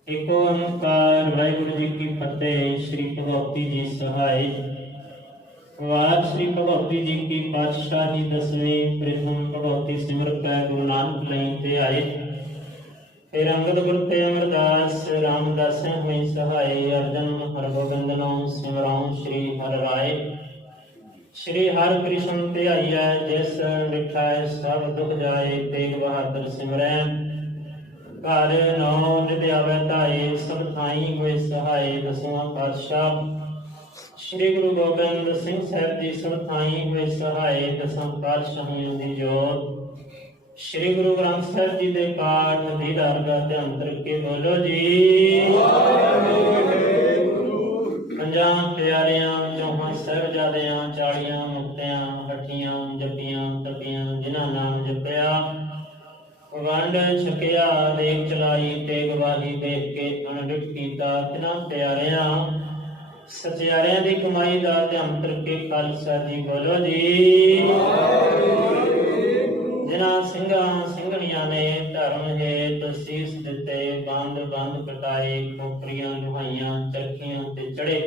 एक ओंकार वाहिगुरू जी की फतेह। श्री भगवती जी सहाय। वार श्री भगवती जी की पातशाही दसवीं प्रथम भगवती सिमरत है गुरु नानक नहीं ते आए। फिर अंगद गुरु ते अमरदास रामदास हुई सहाय। अर्जन हरगोबिंद नो सिमराऊं श्री हर राय। श्री हर कृष्ण ते आइया जिस लिखाए सब दुख जाए। तेग बहादुर सिमरैन घर नौ निध्यावे धाए। सब थाई हुए सहाय। दसवां पातशाह श्री गुरु गोबिंद सिंह साहिब जी सुरथाई हुए सहाय दसां पातशाहियों की जोत श्री गुरु ग्रंथ साहिब जी के पाठ दीदार का ध्यान करके बोलो जी। पंजां प्यारियां चौहां साहिबजादियां 40 मुक्तियां हठियां जपियां तपियां जिन्हां नाम जपिया वंड छकिया देख चलाई तेग वाही देख के अनडिठ कीता तिन्हां प्यारियां सचियारियां दी कमाई दा ध्यान करके खालसा जी बोलो जी। जिन्हां ਸਿੰਘਾਂ ਸਿੰਘਣੀਆਂ ने धर्म हेत शीस दिते बंद बंद कटाए खोपरियां लुहाइयां चरखियां ते चढ़े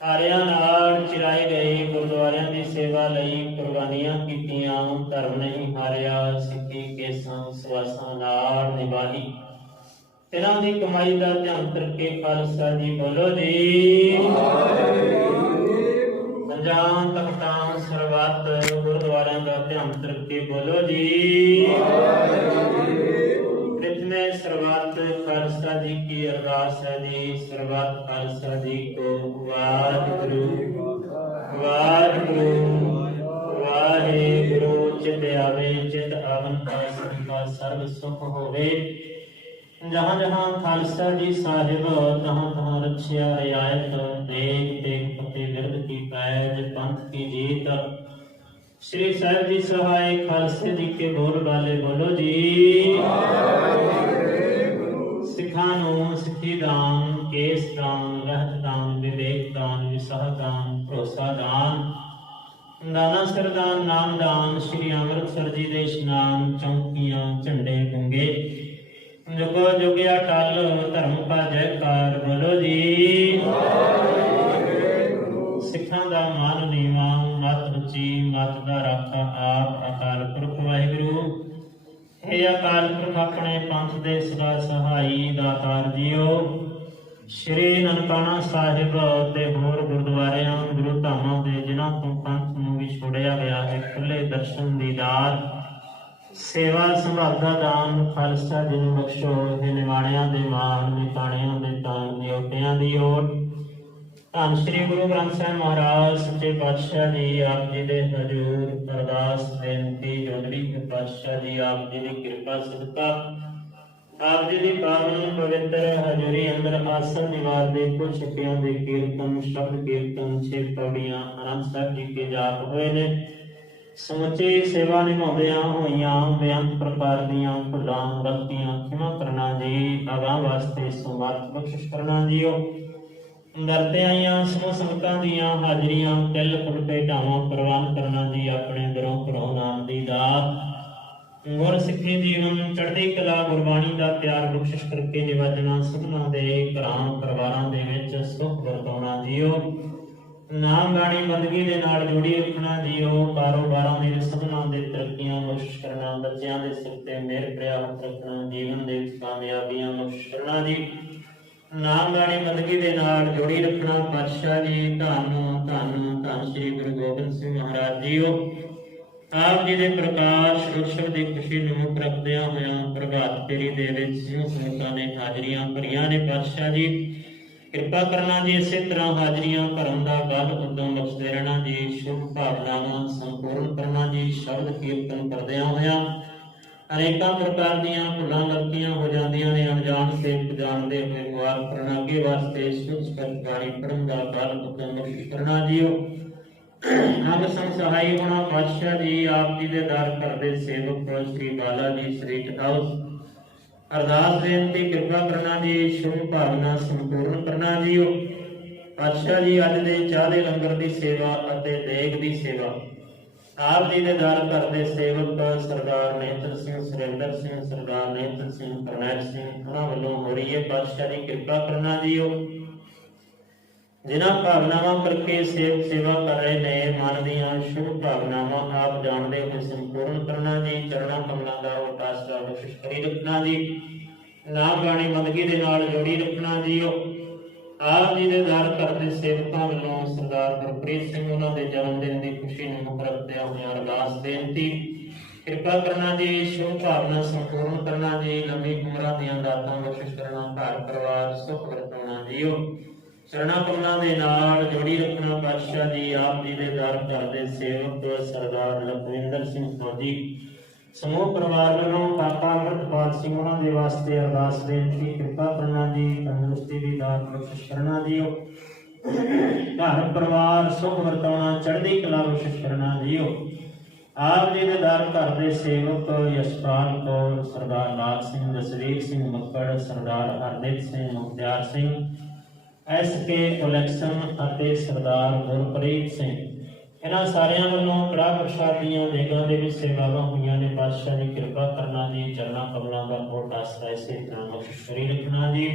हारियां नाल चिराए गए गुरुद्वारियां दी सेवा लई कुर्बानियां कीतियां धर्म नहीं हारिया सिੱਖੀ केसां सवासां नाल निभाई तिन्हां दी कमाई दा ध्यान करके खालसा जी बोलो जी। पंजां तख्तां सरबत गुरुद्वारियां दा ध्यान करके बोलो जी। प्रथमे सरबत खालसा जी की अरदास है जी। सरबत खालसा जी को वाहिगुरु वाहिगुरु वाहिगुरु चित आवे चित आवन का सबका सर्व सुख होवे। जहाँ जहाँ खालसा जी साहिब तहाँ तहाँ रक्षा रियायत देख देख पते बिरद की पैज पंथ की जीत श्री साहिब जी सहाय खालसे जी के बोल वाले बोलो जी। सिखा नूं सिखी दान केस दान रहत दान विवेक दान विसाह दान भरोसा दान दाना सरदान नाम दान श्री अमृतसर जी दे इशनान चौकियां झंडे गुंगे जुगो जुगिया टल धर्म का जयकार बोलो जी। सिखां दा मान नीवा मत उची मत दा राखा आप अकाल पुरख वाहिगुरु। हे अकाल पुरख अपने पंथ दे सदा सहाई दातार जीओ। श्री ननकाना साहिब ते होर गुरुद्वारियां गुरु धामां दे जिन्हां तों पंथ नूं विछोड़िया गया है खुले दर्शन दीदार सेवा संभालदा दान खालसा जी नूं बख्शो। हे निवाणियां दे मान निताणियां दे तान नियोटियां दी ओट धन श्री गुरु ग्रंथ साहिब महाराज सच्चे पातशाह जी आप जी दे हजूर अरदास बेनती जोदड़ी के पातशाह जी आप जी दी कृपा सदका आप जी दी पावन पवित्र हजूरी अंदर आसन निवार दे कुछ छपियां दे कीर्तन शब्द कीर्तन 6 पौड़ियां आनंद साहिब जी के जाप होए ने समुचे सेवा निभाउंदियां होइयां बेअंत प्रकार दीयां भुलां गलतियां क्षमा करना जी। अगां वास्ते समर्थ बख्शिश करना जीओ। दरते आईयां समूह संगतां दीयां हाजरियां तिल फुल भेटावां प्रवान करना जी। अपने दरों घरों नाम दी दात गुर सिੱਖੀ जीवन चढ़दी कला गुरबाणी दा प्यार बख्शिश करके निवाजना सबना दे घरां परिवारां दे विच सुख वरताउणा जीओ। नाम बाणी बंदगी दे नाल जोड़ी रखना जीओ। कारोबारां दे सबना दे तरक्कियां बख्शिश करना बच्चियां दे सिर ते मेहर प्रिया रखना जीवन दे कामयाबियां बख्शिश करना जी। नाम बाणी बंदगी दे नाल जोड़ी रखना पातशाह जी। धन धन धन श्री गुरु गोबिंद सिंह महाराज जीओ। आप जी दे प्रकाश उत्सव दी खुशी नूं मुख रखदियां होइयां प्रभात फेरी दे विच सिंह संगतां ने हाजरियां भरियां ने पातशाह जी कृपा करना जी। इसे तरह हाजरियां भरन दा गल उदम बख्शदे रहना जी। शुभ भावनावां संपूर्ण करना जी। शब्द कीर्तन करदियां होइयां अनेकां प्रकार दीयां भुलां गलतियां हो जांदियां ने अनजान से जाणदे होए मुआफ करना अगे वास्ते सुख स्पष्ट बाणी पढ़न दा गल उदम बख्श करना जीओ। हम संग सहाई होना पातशाह जी आप जी दे दर घर दे सेवक श्री बाला जी स्ट्रीट हाउस अरदास बेनती कृपा करना जी। शुभ भावना संपूर्ण करना जीओ। पातशाह जी अज दे चाह दे लंगर दी सेवा अते देग दी सेवा आप जी दे दर घर दे सेवक सरदार नेत्र सिंह सुरेंद्र सिंह सरदार नेत्र सिंह करनैल सिंह उन्हां वल्लों हो रही है। पातशाह जी कृपा करना जीओ। जिन्हां भावनावां करके सेवक सेवा कर रहे ने मन दीयां शुभ भावनावां आप जानदे होए संपूर्ण करना जी। चरणा कमलां दा आसरा बख्शिश करी रखना जी। नाम बाणी बंदगी दे नाल जोड़ी रखना जीओ। आप जी दे दर घर दे सेवकां वल्लों सरदार गुरप्रीत सिंह उन्हां दे जन्म दिन दी खुशी नूं मुख रखदिआं होइआं अरदास बेनती कृपा करना जी। शुभ भावना संपूर्ण करना जी। लंबी उमरां दीआं दातां बख्शिश करना घर परिवार सुख वरताउणा जीओ। ਚਰਣਾ ਕਮਲਾਂ ਦੇ ਨਾਲ ਜੋੜੀ ਰੱਖਣਾ ਪਾਤਸ਼ਾਹ ਜੀ। ਆਪ ਜੀ ਦੇ ਦਰ ਘਰ ਦੇ ਸੇਵਕ ਸਰਦਾਰ ਲਖਵਿੰਦਰ ਸਿੰਘ ਫੌਜੀ ਸਮੂਹ ਪਰਿਵਾਰ ਵੱਲੋਂ ਕਾਕਾ ਅੰਮ੍ਰਿਤਪਾਲ ਸਿੰਘ ਉਹਨਾਂ ਦੇ ਵਾਸਤੇ ਅਰਦਾਸ ਬੇਨਤੀ। ਕਿਰਪਾ ਕਰਨਾ ਜੀ, ਤੰਦਰੁਸਤੀ ਦੀ ਦਾਤ ਬਖਸ਼ ਕਰਨਾ ਜੀਓ। ਘਰ ਪਰਿਵਾਰ ਸੁਖ ਵਰਤਾਉਣਾ, ਚੜ੍ਹਦੀ ਕਲਾ ਬਖਸ਼ ਕਰਨਾ ਜੀਓ। ਆਪ ਜੀ ਦੇ ਦਰ ਘਰ ਦੇ ਸੇਵਕ ਯਸ਼ਪਾਲ ਕੌਰ, ਸਰਦਾਰ ਲਾਲ ਸਿੰਘ, ਜਸਵੀਰ ਸਿੰਘ ਮੱਕੜ, ਸਰਦਾਰ ਹਰਦੀਪ ਸਿੰਘ ਮੁਖਤਿਆਰ ਸਿੰਘ, SK ਕਲੈਕਸ਼ਨ ਅਤੇ ਸਰਦਾਰ ਗੁਰਪ੍ਰੀਤ ਸਿੰਘ, ਇਹਨਾਂ ਸਾਰਿਆਂ ਵੱਲੋਂ ਕੜਾਹ ਪ੍ਰਸ਼ਾਦ ਦੀਆਂ ਦੇਗਾਂ ਦੇ ਵਿੱਚ ਸੇਵਾਵਾਂ ਹੋਈਆਂ ਨੇ। ਪਾਤਸ਼ਾਹ ਦੀ ਕਿਰਪਾ ਕਰਨਾ ਜੀ, ਚਰਨਾਂ ਕਮਲਾਂ ਦਾ ਕੋਟ ਆਸਰਾ ਇਸੇ ਤਰ੍ਹਾਂ ਬਖਸ਼ ਕਰੀ ਰੱਖਣਾ ਜੀ।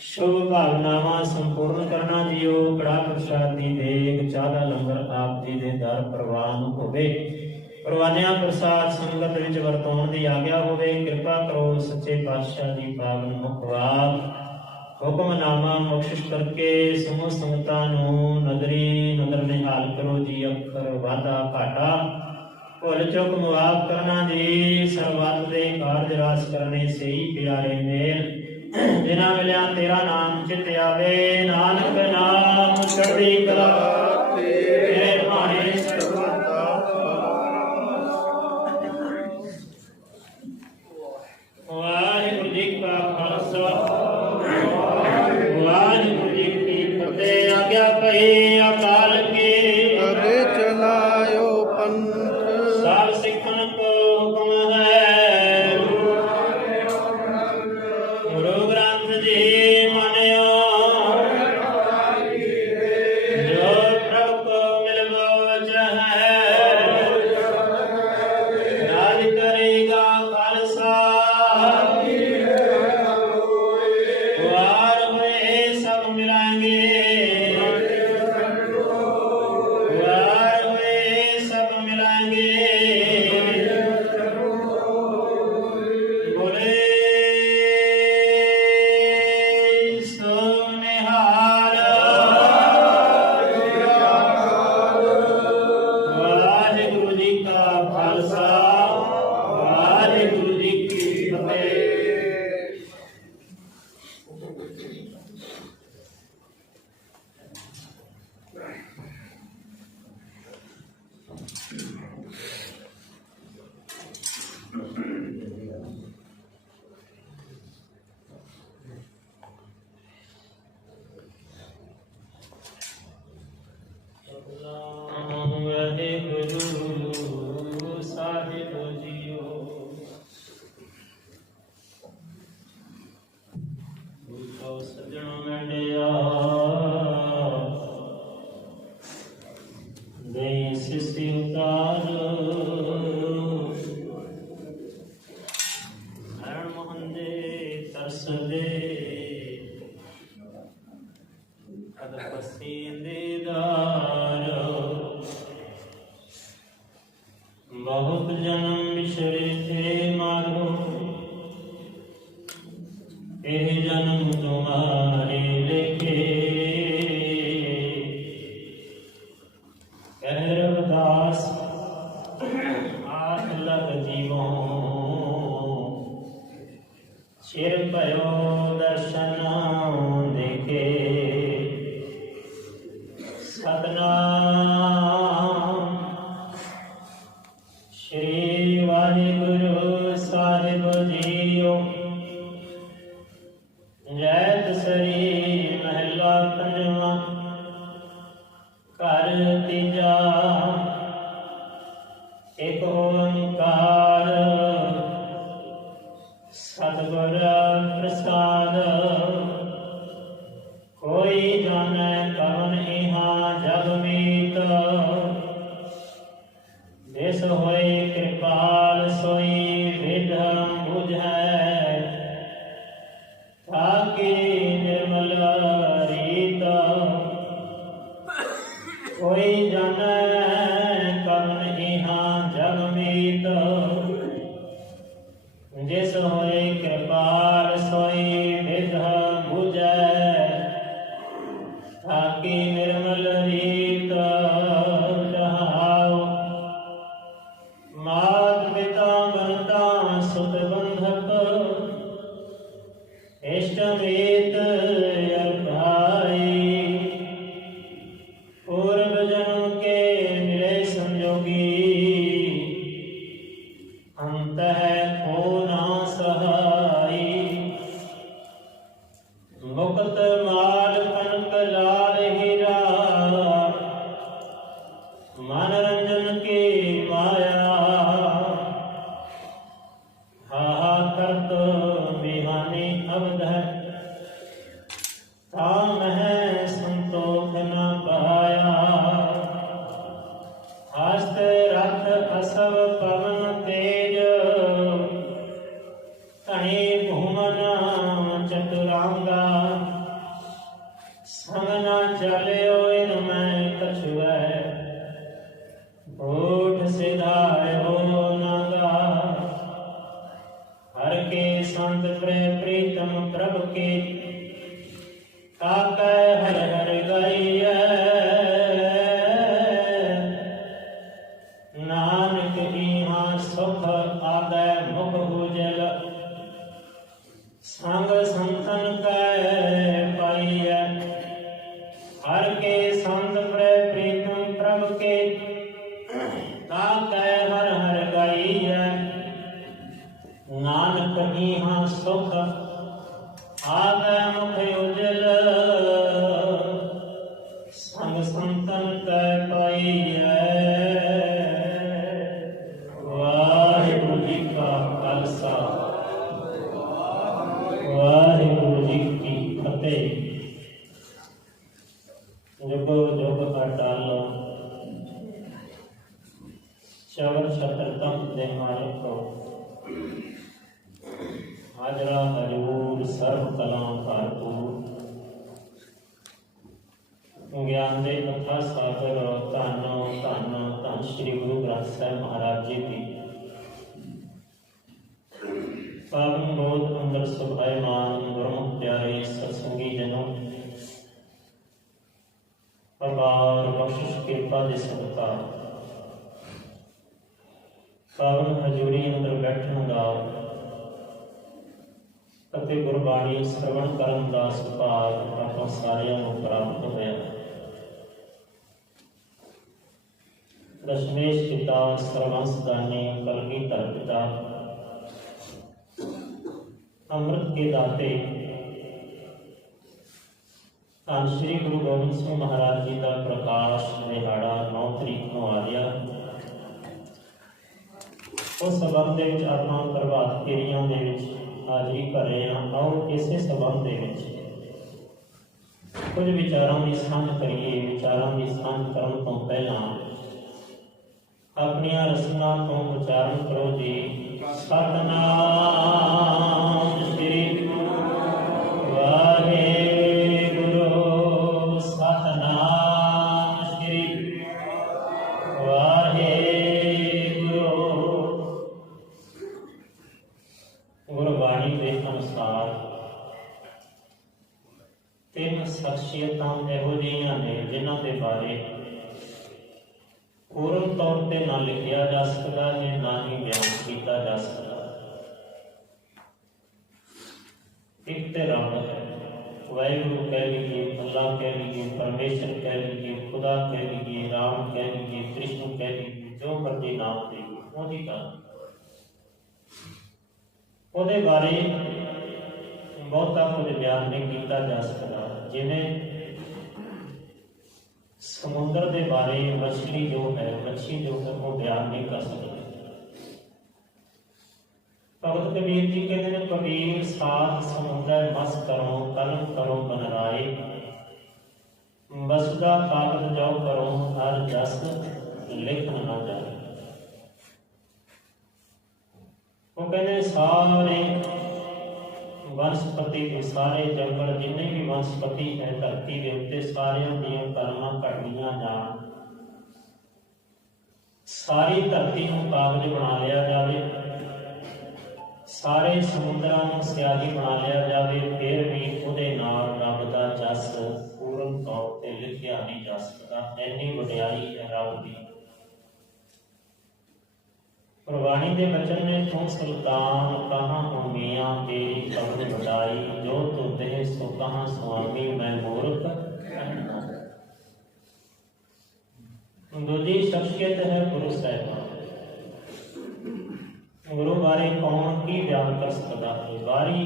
ਸ਼ੁਭ ਭਾਵਨਾਵਾਂ ਸੰਪੂਰਨ ਕਰਨਾ ਜੀਓ। ਕੜਾਹ ਪ੍ਰਸ਼ਾਦ ਦੀ ਦੇਗ, ਚਾਹ ਦਾ ਲੰਗਰ ਆਪ ਜੀ ਦੇ ਦਰ ਪ੍ਰਵਾਨ ਹੋਵੇ। ਪ੍ਰਵਾਨਿਆ ਪ੍ਰਸਾਦ ਸੰਗਤ ਵਿੱਚ ਵਰਤਾਉਣ ਦੀ ਆਗਿਆ ਹੋਵੇ। ਕਿਰਪਾ ਕਰੋ ਸੱਚੇ ਪਾਤਸ਼ਾਹ ਦੀ ਪਾਵਨ ਮੁਖਵਾਕ ਹੁਕਮਨਾਮਾ ਬਖਸ਼ਿਸ਼ ਕਰਕੇ ਸਮੂਹ ਸੰਗਤਾਂ ਨੂੰ ਨਦਰ ਨਿਹਾਲ ਕਰੋ ਜੀ। ਅੱਖਰ ਵਾਧਾ ਘਾਟਾ ਭੁੱਲ ਚੁੱਕ ਮੁਆਫ ਕਰਨਾ ਜੀ। ਸਰਬੱਤ ਦੇ ਕਾਰਜ ਰਾਸ ਕਰਨੇ ਸਹੀ ਪਿਆਰੇ ਮੇਲ, ਜਿਨ੍ਹਾਂ ਮਿਲਿਆ ਤੇਰਾ ਨਾਮ ਚਿਤ ਆਵੇ। ਨਾਨਕ ਨਾਮ ਚੜ੍ਹਦੀ ਕਲਾ ਤੇਰੇ ਭਾਣੇ ਸਰਬੱਤ ਦਾ। ਵਾਹਿਗੁਰੂ ਜੀ ਕਾ ਖਾਲਸਾ, ਵਾਹਿਗੁਰੂ ਜੀ ਕੀ ਫਤਿਹ। ਆਗਿਆ ਪਈ ਅਕਾਲ ਕੀ, ਅਰੇ ਚਲਾਇਓ ਪੰਥ। ਸਭ ਸਿੱਖਣ ਕੋ ਹੁਕਮ ਹੈ, ਗੁਰੂ ਗ੍ਰੰਥ ਜੀ ਮੰਨਿਓ। ਜੋ ਪ੍ਰਭ ਕੋ ਮਿਲਵੋ ਵਚ ਹੈ, ਰਾਜ ਕਰੇਗਾ ਖਾਲਸਾ। ਵਾਰ ਹੋਏ ਸਭ ਮਿਲਾਂਗੇ, ਵਾਰ ਹੋਏ ਸਭ ਮਿਲਾਂਗੇ। ਬੋਲੇ ਸੋ ਨਿਹਾਲ। ਵਾਹਿਗੁਰੂ ਜੀ ਕਾ ਖਾਲਸਾ, ਵਾਹਿਗੁਰੂ ਜੀ ਕੀ ਫਤਿਹ। ਵਾਹਿਗੁਰੂ ਸਾਹਿਬ ਜੀਓ। ਬੁੱਧੋ ਸਜਣੋ ਮੰਡਿਆ, ਦੇ ਸਿਸੀ ਉਤਾਰ। ਹਰਣ ਮੋਹਨ ਦੇ ਤਰਸਦੇ, ਅਦ ਪਸੀਂਦੇ ਦਾਰ। बहुत जन्म बिछड़े थे मारो, यह जन्म तुम्हारे लेके। कह रविदास आठ लग जीवों, चिर भयो दर्शन देखे। सतनाम श्री वाहिगुरु साहिब जीओ। जैत सरी महला पंजवा, घर तीजा। एक ओंकार सतगुर प्रसाद। कोई जाने कवन इहाँ जग मीत। जिस होए कृपाल सोई विध बुझै। ताकि निर्मल रीत, कोई जानै कवन इहाँ जग मीत। जिस होए कृपाल सोई विध बुझै। ताकि निर्मल रीत रहाओ। मात पिता बनता सुत बंधक। इष्ट मीत अर भाई। पूर्व जन्म के मिले संयोगी, अंत है को ना सहाई। मुक्त माल कनक लाल हीरा, मनोरंजन की माया। हाहा करत बिहानी अवध, ताम है संतोष न पाया। हस्त रथ असव पवन तेज, तनि भुवन चतुरांगा। संग न चलियो इनमें कछुए, ओठ सिधाए हो नागा। हर के संत प्रीतम प्रभु के, ताकै हर हर गाइए। नानक इहाँ सुख आगे मुख उजल, संग संतन कै पाइए। हर के संत प्रीतम प्रभु के, ताकै हर हर गाइए। नानक इहाँ सुख आगे मुख उजल, संग संतन कै पाइए। वाहिगुरु जी का खालसा, वाहिगुरु जी की फतेह। जुगो जुग अटाल, चवर छत्र तंत दे मालिक को। हाजरा हजूर सर्व कला भरपूर, ज्ञान दे कथा सागर। धन धन धन श्री गुरु ग्रंथ साहिब महाराज जी की पावन बोध अंदर सुभायमान गुरमुख प्यारे सत्संगी जनों, अपार बख्शिश कृपा दे सदका पावन हजूरी अंदर बैठण दा ਅਤੇ ਗੁਰਬਾਣੀ ਸਰਵਣ ਕਰਨ ਦਾ ਸੁਭਾਗ ਆਪਾਂ ਸਾਰਿਆਂ ਨੂੰ ਪ੍ਰਾਪਤ ਹੋਇਆ। ਦਸ਼ਮੇਸ਼ ਪਿਤਾ ਸਰਵੰਸ ਦਾਨੀ ਕਲਗੀਧਰ ਪਿਤਾ, ਅੰਮ੍ਰਿਤ ਕੇ ਦਾਤੇ ਧੰਨ श्री गुरु गोबिंद सिंह महाराज जी का प्रकाश दिहाड़ा 9 तरीक को आ गया। उस संबंध ਦੇ ਵਿੱਚ ਆਪਾਂ ਪ੍ਰਭਾਤ ਫੇਰੀਆਂ ਦੇ ਵਿੱਚ हाजिरी कर रहे हैं। आओ इसे संबंध ਦੇ ਵਿੱਚ कुछ विचारों की सांझ करिए। विचारों की सांझ करने तो पहला अपनी रसना तो उच्चारण करो जी। सतनाम श्री वाहेगुरु, सतनाम श्री वाहेगुरु। गुरबाणी के अनुसार तीन शख्सियतां इहो जिहियां ने जिन्हां दे बारे पूर्ण तौर पर ना लिखिया जा सकता है, ना ही बयान किया जा सकता। एक तो रब है, वाहिगुरु कह लीजिए, अल्लाह कह लीजिए, परमेश्वर कह लीजिए, खुदा कह लीजिए, राम कह लीजिए, कृष्ण कह लीजिए, जो मर्जी नाम दीजिए, ਉਹਦੀ ਗੱਲ ਉਹਦੇ बारे बहुता कुछ बयान नहीं किया जा सकता। जिमें समुद्र के बारे मछली जो है, मच्छी जो है वो बयान नहीं कर सकती। भगत कबीर जी कहते हैं, कबीर साथ समुद्र मस करो, कलम करो बनराए, बसदा कागज जाओ करो, हर जस लिख न जाए। वो कहते सारे वनस्पति के सारे जंगल जिन्ने भी वनस्पति है धरती के उत्ते सारियां दियां कलमां कटनियां जान, सारी धरती को कागज बना लिया जाए, सारे समुद्रां नूं स्याही बना लिया जाए, फिर भी उहदे नाल रब दा जस पूर्ण तौर ते लिखिया नहीं जा सकता। इन्नी वडियाई है रब दी। गुरबाणी के वचन ने, तू सुल्तान कहाँ हो मियाँ तेरी कबर बढ़ाई, जो तू दे सो कहाँ स्वामी मैं मूर्ख। दूजी शख्सियत है गुरु साहिबान। गुरु बारे कौन की बयान कर सकता है? बारी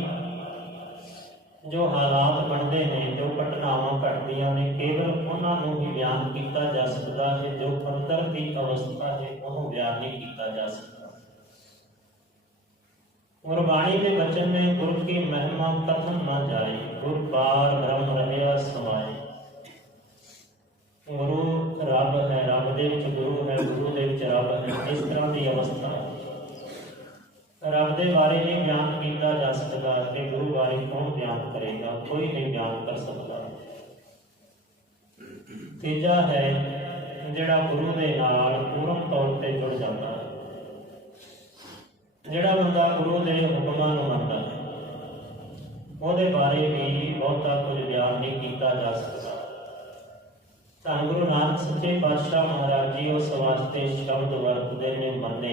जो हालात बनते हैं, जो घटनावां घटदियां ने, केवल उन्होंने ही बयान किया जा सकता है। जो अंदर की अवस्था है वह बयान नहीं किया जा सकता। गुरबाणी के वचन में गुरु की महिमा कथन न जाए, गुरु पार ब्रह्म रहया समाए। गुरु रब है, रब दे विच गुरु है, गुरु दे विच रब है। इस तरह की अवस्था रब के बारे नहीं बयान किया जा सकता कि गुरु बारे कौन बयान करेगा? कोई नहीं बयान कर सकता। तीजा है जिहड़ा गुरु के नाल पूर्ण तौर पर जुड़ जाता है। जिहड़ा बंदा गुरु के हुक्मां नूं मनदा है ਉਹਦੇ बारे भी बहुता कुछ बयान नहीं किया जा सकता। धन गुरु नानक सच्चे पातशाह महाराज जी उस वास्ते शब्द वरतते ने मन्ने,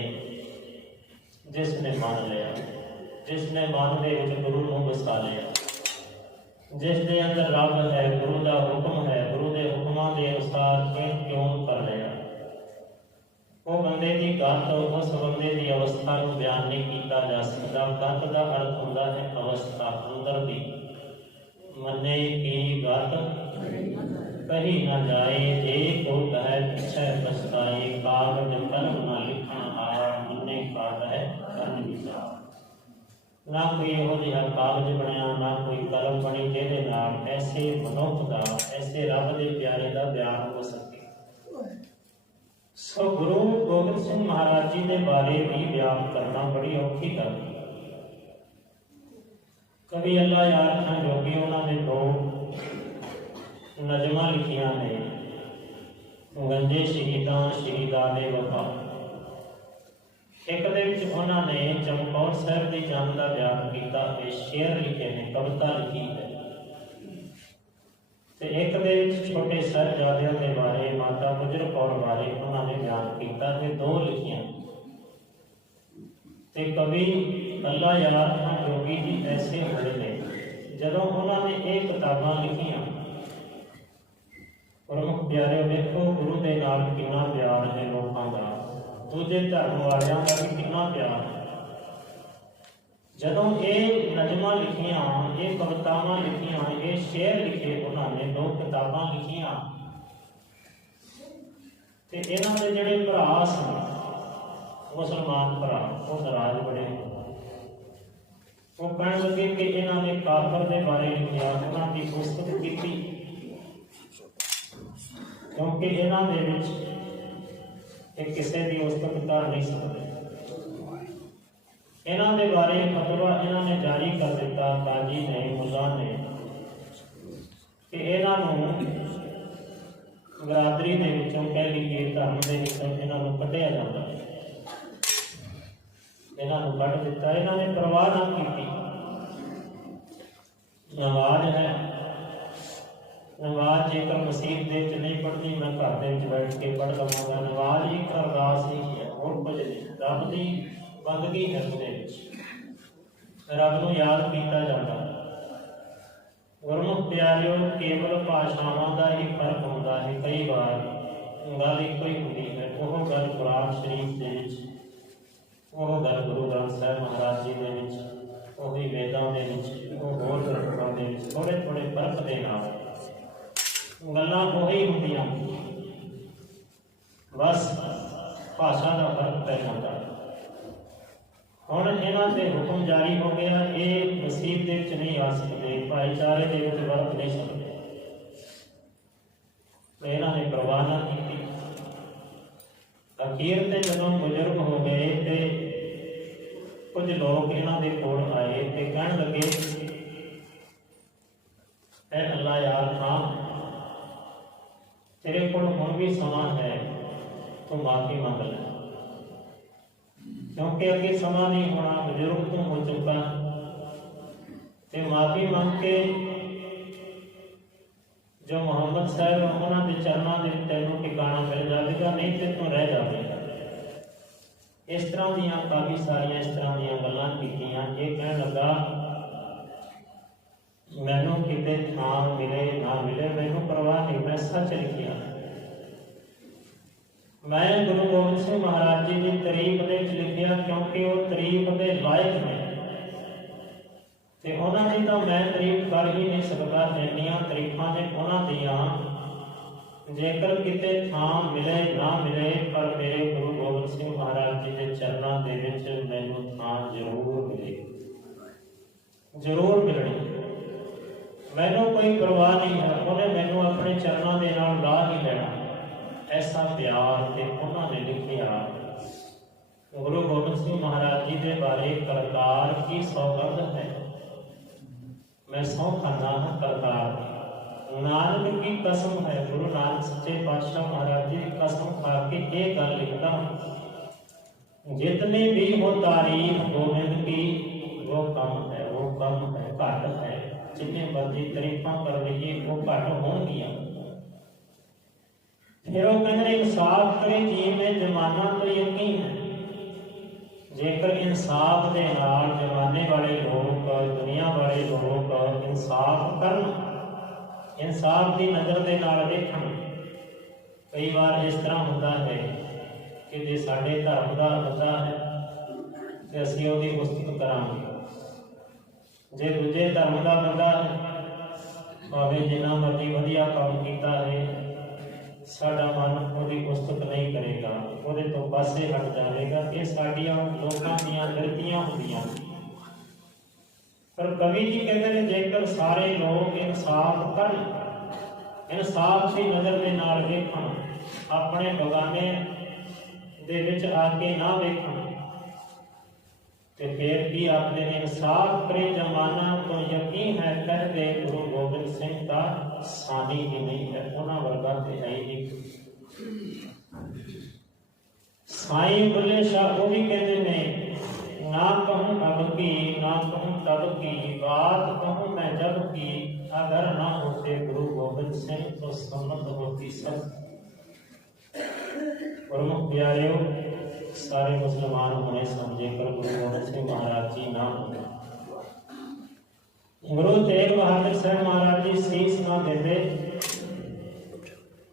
जिसने मान लिया, जिसने मन दे विच गुरु नूं वसा लिया, जिस दे अंदर रब है, गुरु का हुक्म है, गुरु के हुक्मां के अनुसार क्यों कर लिया। वो बंदे की गत, उस बंदे की अवस्था को बयान नहीं किया जा सकता। गत का अर्थ होता है अवस्था, अंदर की। मन्ने की गत कही न जाए, जे को कहे पिछे पछताए। कागज कलम न लिखण हार, मन्ने का है करन विचार। ना कोई हो जिहा कागज बनया, ना कोई कलम बनी जिहदे नाल ऐसे मनुख का, ऐसे रब दे प्यारे का बयान हो सके। सो गुरु गोबिंद सिंह महाराज जी के बारे भी बयान करना बड़ी औखी गल है। कवि अल्लाह यार खान जोगी उन्होंने दो नज़मां लिखियां ने, गंजे शहीदां शहीदां दे वफा। एक दे विच उन्होंने चमकौर साहिब की जंग का बयान किया, शेर लिखे ने, कविता लिखी है। एक दे विच छोटे साहिबजादियां के बारे, माता गुजर कौर बारे उन्होंने बयान किया, दो लिखियां। ते कवि अल्लाह यार खान जोगी जी ऐसे होए ने, जदों उन्होंने ये किताबां लिखियां, प्रमुख प्यारे देखो गुरु के नाल कितना प्यार है लोगों का, दूजे धर्म वालियां का भी कितना प्यार है। जदों ये नज़मां लिखियां, ये कवितावां लिखियां, ये शेर लिखे, उन्होंने दो किताबां लिखियां, ते इन्हां दे जिहड़े भरा सन मुसलमान भरा, वो नाराज बड़े। वो कहण लगे कि इन्हां ने काफर के बारे लिखिया, उन्हां दी पुस्तक कीती, क्योंकि इन्हां दे विच किसी की उस्तक कर नहीं सकते। इन्हां दे बारे फतवा इन्होंने जारी कर दिता, काजी ने, मुला ने, कि इन्हां नूं बरादरी दे विचों कह लीजिए धर्म दे विचों इन्हां नूं कढिया जांदा है। इन्हां नूं कढ दिता, इन्हां ने परवाह ना कीती। नमाज है, नमाज जेकर मसीत दे विच नहीं पढ़नी, मैं घर दे विच बैठ के पढ़ लवांगा। नमाज ही अरदास ही है, होर कुछ नहीं। रब दी बंदगी है, उसदे विच रब नूं याद कीता जांदा। गुरमुख प्यारिओ, केवल भाषावां दा ही फर्क हुंदा है। कई बार गल इक्को ही हुंदी है, ओह गल कुरान शरीफ दे विच, ओह गल गुरु ग्रंथ साहिब महाराज जी दे विच, ओही वेदां दे विच, ओह होर ग्रंथां दे विच थोड़े थोड़े फर्क दे नाल गल्लां ओही हुंदियां, बस भाषा का फर्क पै जाता। हुण इन्हां ते हुक्म जारी हो गया, ये मसीत दे विच नहीं आ सकते, भाईचारे दे विच वरत नहीं सकते। इन्हां ने परवाह ना कीती। अखीर ते जदों बुजुर्ग हो गए ते कुछ लोग इन्हां दे कोल आए ते कहण लगे, ऐ अल्लाह यार खां, तेरे कोल हुण भी समा है, तू माफी मंग ले, क्योंकि अगे समा नहीं होना, बुजुर्ग तू हो चुका। ते माफी मंग के जो मोहम्मद साहब उन्होंने के चरणों के तेनों ठिकाना मिल जाएगा, नहीं तो तू रह जाएगा। इस तरह दियां काफ़ी सारिया इस तरह दियां गल्लां कीतियां। ये कहण लगा, मैनू किते थां मिले ना मिले, मैनू परवाह नहीं, मैं सच लिखिया। मैं गुरु गोबिंद सिंह महाराज जी की तारीफ ਦੇ ਵਿੱਚ ਲਿਖਿਆ क्योंकि वो तारीफ ਦੇ ਲਾਇਕ ਨੇ ਤੇ ਉਹਨਾਂ ਦੀ ਤਾਂ ਮੈਂ ਤਾਰੀਫ ਕਰ ਹੀ ਨਹੀਂ ਸਕਦਾ। ਇੰਨੀਆਂ ਤਾਰੀਫਾਂ ਨੇ ਉਹਨਾਂ ਦੀਆਂ, ਜੇਕਰ ਕਿਤੇ ਥਾਂ ਮਿਲੇ ਨਾ ਮਿਲੇ, ਪਰ ਮੇਰੇ ਗੁਰੂ ਗੋਬਿੰਦ ਸਿੰਘ ਮਹਾਰਾਜ ਜੀ ਦੇ ਚਰਨਾਂ ਦੇ ਵਿੱਚ ਮੈਨੂੰ ਥਾਂ ਜ਼ਰੂਰ ਮਿਲੇ, ਜ਼ਰੂਰ ਮਿਲਣੀ। ਮੈਨੂੰ ਕੋਈ ਪਰਵਾਹ ਨਹੀਂ ਹੈ, ਉਹਨੇ ਮੈਨੂੰ ਆਪਣੇ ਚਰਨਾਂ ਦੇ ਨਾਲ ਲਾ ਹੀ ਲੈਣਾ। ऐसा प्यार ते उन्होंने लिखिया। गुरु गोबिंद सिंह महाराज जी के बारे करतार की सौगंध है, मैं सौ खाना हाँ करतार, नानक की कसम है। गुरु नानक सच्चे पातशाह महाराज जी की कसम खा के ये गल लिखता हूँ, जितनी भी हो तारीफ गोबिंद की वो कम है, वो कम है, घट है। जितने मर्जी तारीफा कर लीजिए वो घट होंगियां। फिर वो कहते इंसाफ करे जी में जमाना तो यकीन है। जेकर इंसाफ के नाल जमाने वाले लोग, दुनिया वाले लोग इंसाफ करन, इंसाफ की नज़र के नाल देखण। कई बार इस तरह होता है कि जे साडे धर्म का बंदा है तो असीं उहदी उस्तत करांगे, जे दूजे धर्म का बंदा है भावें जिन्ना मर्जी वधिया काम कीता है, साडा मन उसकी उस्तत नहीं करेगा, वो तो पासे हट जाएगा। ये साडियां लोकां दीयां गलतियां होंदियां। पर कवि जी कहते हैं जेकर सारे लोग इंसाफ करन, इंसाफ की नज़र के नाल वेखण, अपने बगाने दे विच आके ना वेखण, ते फिर भी आपने इंसाफ करे जमाना तो यकीन है। कहते गुरु गोबिंद सिंह का सानी ही नहीं है, उन्होंने वर्गा तो है ही नहीं। साईं बुल्ले शाह वो भी कहते हैं, ना कहूँ अब की ना कहूँ तब की, बात कहूँ मैं जब की, अगर ना होते गुरु गोबिंद सिंह तो सम्मत होती सब। प्रमुख प्यारे सारे मुसलमान होने समझे कर गुरु गोबिंद सिंह महाराज जी ना होते, गुरु तेग बहादुर साहब महाराज जी शीश ना देते,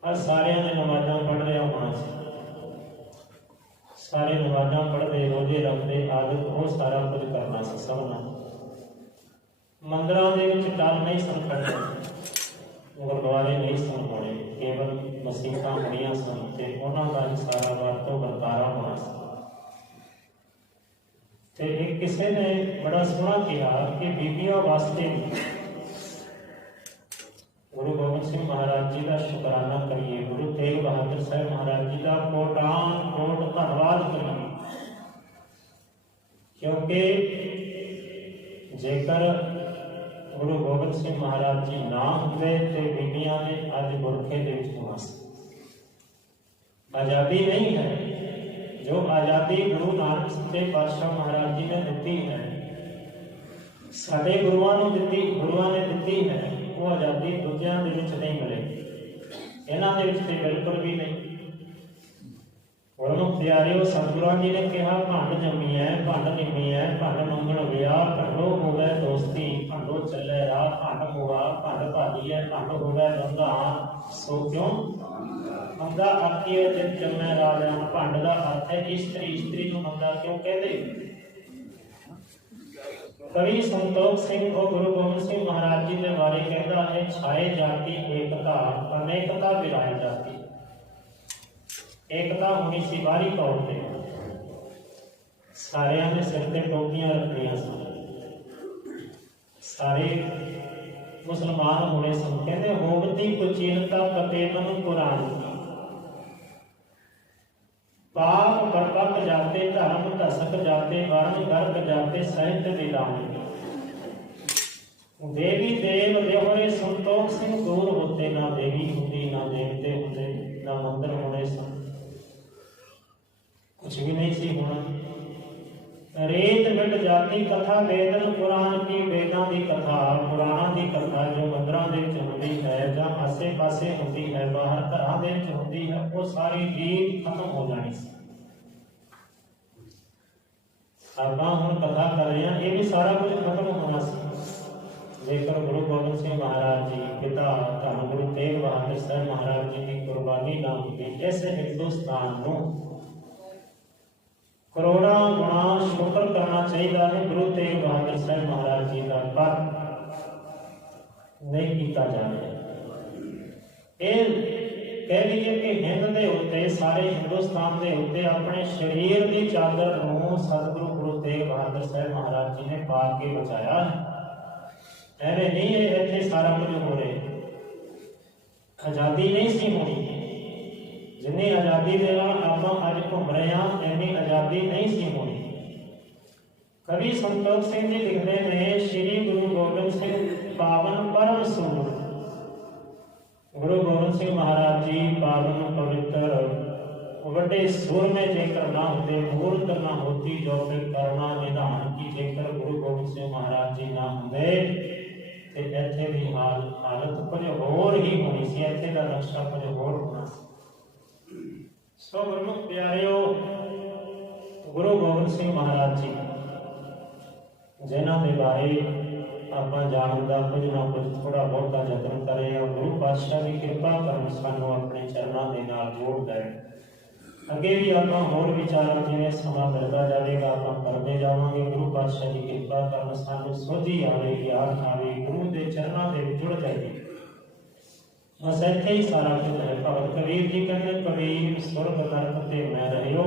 और सारे ने नमाजा पढ़ रहा होना चाहिए। सारे नमाजा पढ़ते, रोजे रखते, आदत वो सारा कुछ करना सी सबना। मंदिरों के टल नहीं सन खड़े, गुरुद्वारे नहीं सन होने, केवल मसीहा होनिया सन, ते उन्हां दा सारा वरतो वरतारा होना सी। ते एक किसी ने बड़ा सोहना कहा कि बीबियां वास्ते गुरु गोबिंद सिंह महाराज जी का शुकराना करिए, गुरु तेग बहादुर साहब महाराज जी का कोटान कोट धन्यवाद करिए। क्योंकि जेकर गुरु गोबिंद सिंह महाराज जी ना होते तो बीबियां ने अज बुरखे दे विच होना सी। आज़ादी नहीं है, जो आज़ादी गुरु नानक सच्चे पातशाह महाराज जी ने दी है, साडे गुरुआं ने दी है, वो आज़ादी दूजियां दे विच नहीं मिलेगी, इन्हां दे विच ते बिल्कुल भी नहीं। गुरमुख प्यारिओ, सतगुरां जी ने कहा भंड जमी है, भंड निमी है, भंड मंगण विआह, भंडो होवे दोस्ती, भंडो चले राह, भंड मुआ, भंड भाजी है, भंड होवे बंदा, सो क्यों मंदा आखिए जित जमै राजा। भंड का अर्थ है इस्त्री, इस्त्री को मंदा क्यों कहते। कवि संतोख सिंह और गुरु गोबिंद सिंह महाराज जी के बारे कहता है, छाए जाती एकता, अनेकता बिराए जाती। एकता होनी सी बाहरी तौर पर, सारिया ने सिर ते टोपियां रखनियां सन, सारे मुसलमान होने सन। कहते होवती कुचीलता कते मनु कुरान, पाप परपक जाते, धर्म धसक जाते, वर्ण गर्क जाते, साहित्य विदान। देवी देव देवरे संतोख सिंह दूर होते, ना देवी होती ना देवते होते, ना मंदिर होने सन, कुछ भी नहीं सी होना। रेत मिट जाती कथा वेदन पुराण की, वेदां की कथा पुराणों की कथा जो मंदिरों के होती है या आसे पासे होती है, बाहर घरों के होती है, वो सारी रीत खत्म हो जानी। आप हम कथा कर रहे हैं, ये भी सारा कुछ खत्म होना सी। ਜੇਕਰ ਗੁਰੂ ਗੋਬਿੰਦ ਸਿੰਘ ਮਹਾਰਾਜ ਜੀ ਪਿਤਾ ਧੰਨ ਗੁਰੂ ਤੇਗ ਬਹਾਦਰ ਸਾਹਿਬ ਮਹਾਰਾਜ ਜੀ ਦੀ ਕੁਰਬਾਨੀ ਨਾ ਹੁੰਦੀ, ਇਸ ਹਿੰਦੁਸਤਾਨ ਨੂੰ ਕਰੋੜਾਂ ਗੁਣਾ ਸ਼ੁਕਰ ਕਰਨਾ ਚਾਹੀਦਾ ਹੈ ਗੁਰੂ ਤੇਗ ਬਹਾਦਰ ਸਾਹਿਬ ਮਹਾਰਾਜ ਜੀ ਦਾ, ਪਰ ਨਹੀਂ ਕੀਤਾ ਜਾ ਰਿਹਾ। ਇਹ ਕਹਿ ਲਈਏ ਕਿ ਹਿੰਦ ਦੇ ਉੱਤੇ, ਸਾਰੇ ਹਿੰਦੁਸਤਾਨ ਦੇ ਉੱਤੇ ਆਪਣੇ ਸਰੀਰ ਦੀ ਚਾਦਰ ਨੂੰ ਸਤਿਗੁਰੂ ਗੁਰੂ ਤੇਗ ਬਹਾਦਰ ਸਾਹਿਬ ਮਹਾਰਾਜ ਜੀ ਨੇ ਪਾ ਕੇ ਬਚਾਇਆ। ਐਵੇਂ ਨਹੀਂ ਇਹ ਇੱਥੇ ਸਾਰਾ ਕੁਝ ਹੋ ਰਿਹਾ। ਆਜ਼ਾਦੀ ਨਹੀਂ ਸੀ ਹੋਣੀ, ਜਿੰਨੀ ਆਜ਼ਾਦੀ ਦੇ ਨਾਲ ਆਪਾਂ ਅੱਜ ਘੁੰਮ ਰਹੇ ਹਾਂ, ਇੰਨੀ ਆਜ਼ਾਦੀ ਨਹੀਂ ਸੀ ਹੋਣੀ। ਕਵੀ ਸੰਤੋਖ ਸਿੰਘ ਜੀ ਲਿਖਦੇ ਨੇ, ਸ਼੍ਰੀ ਗੁਰੂ ਗੋਬਿੰਦ ਸਿੰਘ ਪਾਵਨ ਪਰਮ ਸੂਰ। ਗੁਰੂ ਗੋਬਿੰਦ ਸਿੰਘ ਮਹਾਰਾਜ ਜੀ ਪਾਵਨ ਪਵਿੱਤਰ ਵੱਡੇ ਸੂਰਮੇ ਜੇਕਰ ਨਾ ਹੁੰਦੇ, ਮੂਰਤ ਨਾ ਹੋਤੀ ਜੋ ਫਿਰ ਕਰਨਾ ਨਿਧਾਨ ਕੀ, ਜੇਕਰ ਗੁਰੂ ਗੋਬਿੰਦ ਸਿੰਘ ਮਹਾਰਾਜ ਜੀ ਨਾ ਹੁੰਦੇ ਤੇ ਇੱਥੇ ਦੀ ਹਾਲਤ ਕੁਝ ਹੋਰ ਹੀ ਹੋਣੀ ਸੀ, ਇੱਥੇ ਦਾ ਨਕਸ਼ਾ ਕੁਝ ਹੋਰ ਹੋਣਾ ਸੀ। ਸੋ ਗੁਰਮੁਖ ਪਿਆਰਿਓ, ਗੁਰੂ ਗੋਬਿੰਦ ਸਿੰਘ ਮਹਾਰਾਜ ਜੀ ਜਿਨ੍ਹਾਂ ਦੇ ਬਾਰੇ ਆਪਾਂ ਜਾਣਨ ਦਾ ਕੁਝ ਨਾ ਕੁਝ ਥੋੜਾ ਬਹੁਤਾ ਯਤਨ ਕਰੇ, ਗੁਰੂ ਪਾਤਸ਼ਾਹ ਦੀ ਕਿਰਪਾ ਕਰਨ ਸਾਨੂੰ ਆਪਣੇ ਚਰਨਾਂ ਦੇ ਨਾਲ ਜੋੜ ਦੇਣ। ਅੱਗੇ ਵੀ ਆਪਾਂ ਹੋਰ ਵਿਚਾਰਾਂ ਜਿਵੇਂ ਸਮਾਂ ਮਿਲਦਾ ਜਾਵੇਗਾ ਆਪਾਂ ਕਰਦੇ ਜਾਵਾਂਗੇ। ਗੁਰੂ ਪਾਤਸ਼ਾਹ ਦੀ ਕਿਰਪਾ ਕਰਨ ਸਾਨੂੰ ਸੋਝੀ ਆਵੇ, ਗਿਆਨ ਆਵੇ, ਗੁਰੂ ਦੇ ਚਰਨਾਂ ਦੇ ਵਿੱਚ ਜੁੜ ਜਾਈਏ। ਬਸ ਇੱਥੇ ਹੀ ਸਾਰਾ ਕੁਝ ਹੈ। ਭਗਤ ਕਬੀਰ ਜੀ ਕਹਿੰਦੇ, ਕਬੀਰ ਸੁਰਗ ਨਰਕ ਤੇ ਮੈਂ ਰਹਿਓ,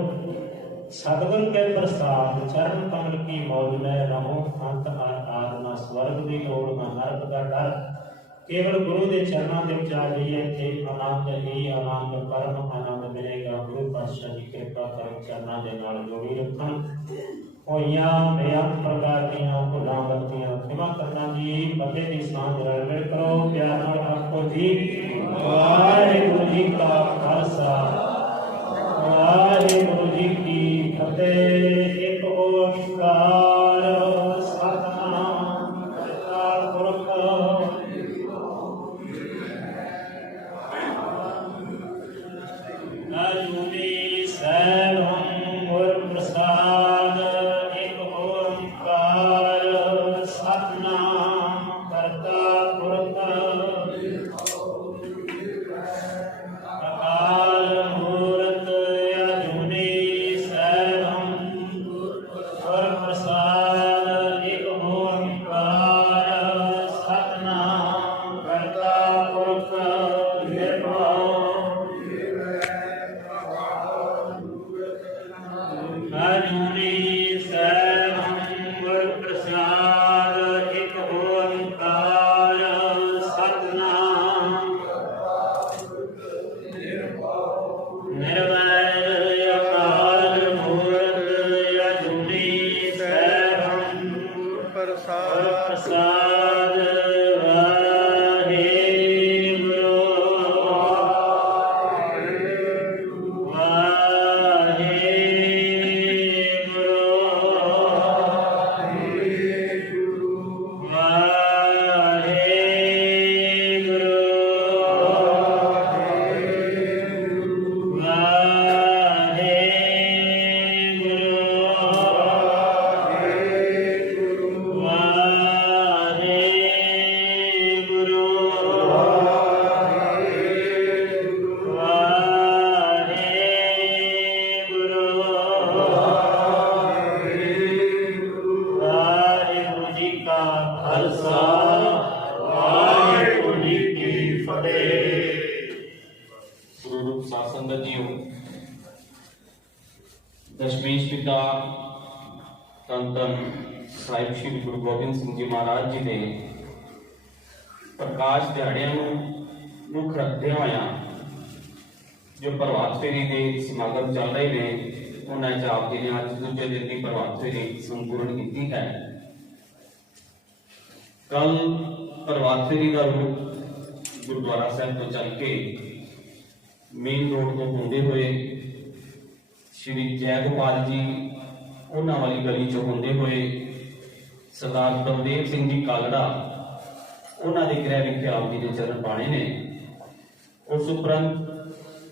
ਸਤਿਗੁਰ ਕੇ ਪ੍ਰਸਾਦ ਚਰਨ ਕਮਲ ਕੀ ਮੌਜ ਮੈਂ ਰਹੂੰ, ਅੰਤ ਆਰ ਨਾ ਸਵਰਗ ਦੀ ਲੋੜ ਨਾ ਨਰਕ ਦਾ ਡਰ। ਕੇਵਲ ਗੁਰੂ ਦੇ ਚਰਨਾਂ ਦੇ ਵਿੱਚ ਆ ਜਾਈਏ, ਇੱਥੇ ਆਨੰਦ ਹੀ ਆਨੰਦ, ਪਰਮ ਆਨੰਦ ਮਿਲੇਗਾ। ਗੁਰੂ ਪਾਤਸ਼ਾਹ ਦੀ ਕਿਰਪਾ ਕਰਨ ਚਰਨਾਂ ਦੇ ਨਾਲ ਜੋੜੀ ਰੱਖਣ। ਹੋਈਆਂ ਬੇਅੰਤ ਪ੍ਰਕਾਰ ਦੀਆਂ ਭੁੱਲਾਂ ਗਲਤੀਆਂ ਖਿਮਾ ਕਰਨਾ ਜੀ। ਫਤਿਹ ਦੀ ਸਾਂਝ ਰਲ ਮਿਲ ਕਰੋ, ਪਿਆਰ ਨਾਲ ਆਖੋ ਜੀ, ਵਾਹਿਗੁਰੂ ਜੀ ਕਾ ਖਾਲਸਾ, ਵਾਹਿਗੁਰੂ ਜੀ ਕੀ ਫਤਿਹ। ਇੱਕ ਓੰਕਾਰ ਸਤਿਨਾਮ ਕਰਤਾ ਪੁਰਖ ਅਜੂਨੀ ਸੈਭੰ ਗੁਰ ਪ੍ਰਸਾਦ। ਇੱਕ ਓੰਕਾਰ ਸਤਿਨਾਮ ਕਰਤਾ ਪੁਰਖ ਅਕਾਲ ਮੂਰਤ ਅਜੂਨੀ ਸੈਭੰ ਗੁਰ ਪ੍ਰਸਾਦ। ਇੱਕ ਓੰਕਾਰ ਸਤਿਨਾਮ ਕਰਤਾ ਪੁਰਖ ਨਿਰਭਉ ਅਜੂਨੀ ਸੈਭੰ ਗੁਰ ਪ੍ਰਸਾਦ। ਇੱਕ ਓੰਕਾਰ ਸਤਿਨਾਮ ਨਿਰਵੈਰ ਅਕਾਲ ਮੂਰਤ ਅਜੂਨੀ ਸੈਭੰ ਗੁਰ ਪ੍ਰਸਾਦ। ਵਾਹਿਗੁਰੂ ਜੀ ਕਾ ਖਾਲਸਾ, ਵਾਹਿਗੁਰੂ ਜੀ ਕੀ ਫਤਿਹ। ਗੁਰੂ ਰੂਪ ਸਾਧ ਸੰਗਤ ਜੀਓ, ਦਸ਼ਮੇਸ਼ ਪਿਤਾ ਧੰਨ ਧੰਨ ਸਾਹਿਬ ਸ਼੍ਰੀ ਗੁਰੂ ਗੋਬਿੰਦ ਸਿੰਘ ਜੀ ਮਹਾਰਾਜ ਜੀ ਦੇ ਪ੍ਰਕਾਸ਼ ਦਿਹਾੜਿਆਂ ਨੂੰ ਮੁੱਖ ਰੱਖਦੇ ਹੋਇਆ ਜੋ ਪ੍ਰਭਾਤ ਫੇਰੀ ਦੇ ਸਮਾਗਮ ਚੱਲ ਰਹੇ ਨੇ, ਉਹਨਾਂ ਚ ਆਪ ਜੀ ਨੇ ਅੱਜ ਦੂਜੇ ਦਿਨ ਦੀ ਪ੍ਰਭਾਤ ਫੇਰੀ ਸੰਪੂਰਨ ਕੀਤੀ ਹੈ। ਕੱਲ ਪ੍ਰਭਾਤ ਫੇਰੀ ਦਾ ਰੂਪ ਗੁਰਦੁਆਰਾ ਸਾਹਿਬ ਤੋਂ ਚੱਲ ਕੇ ਮੇਨ ਰੋਡ ਤੋਂ ਹੁੰਦੇ ਹੋਏ ਸ਼੍ਰੀ ਜੈ ਗੋਪਾਲ ਜੀ ਉਹਨਾਂ ਵਾਲੀ ਗਲੀ ਚੋਂ ਹੁੰਦੇ ਹੋਏ ਸਰਦਾਰ ਬਲਦੇਵ ਸਿੰਘ ਜੀ ਕਾਲੜਾ ਉਹਨਾਂ ਦੇ ਗ੍ਰਹਿ ਵਿਖੇ ਆਪ ਜੀ ਦੇ ਚਰਨ ਪਾਣੇ ਨੇ। ਉਸ ਉਪਰੰਤ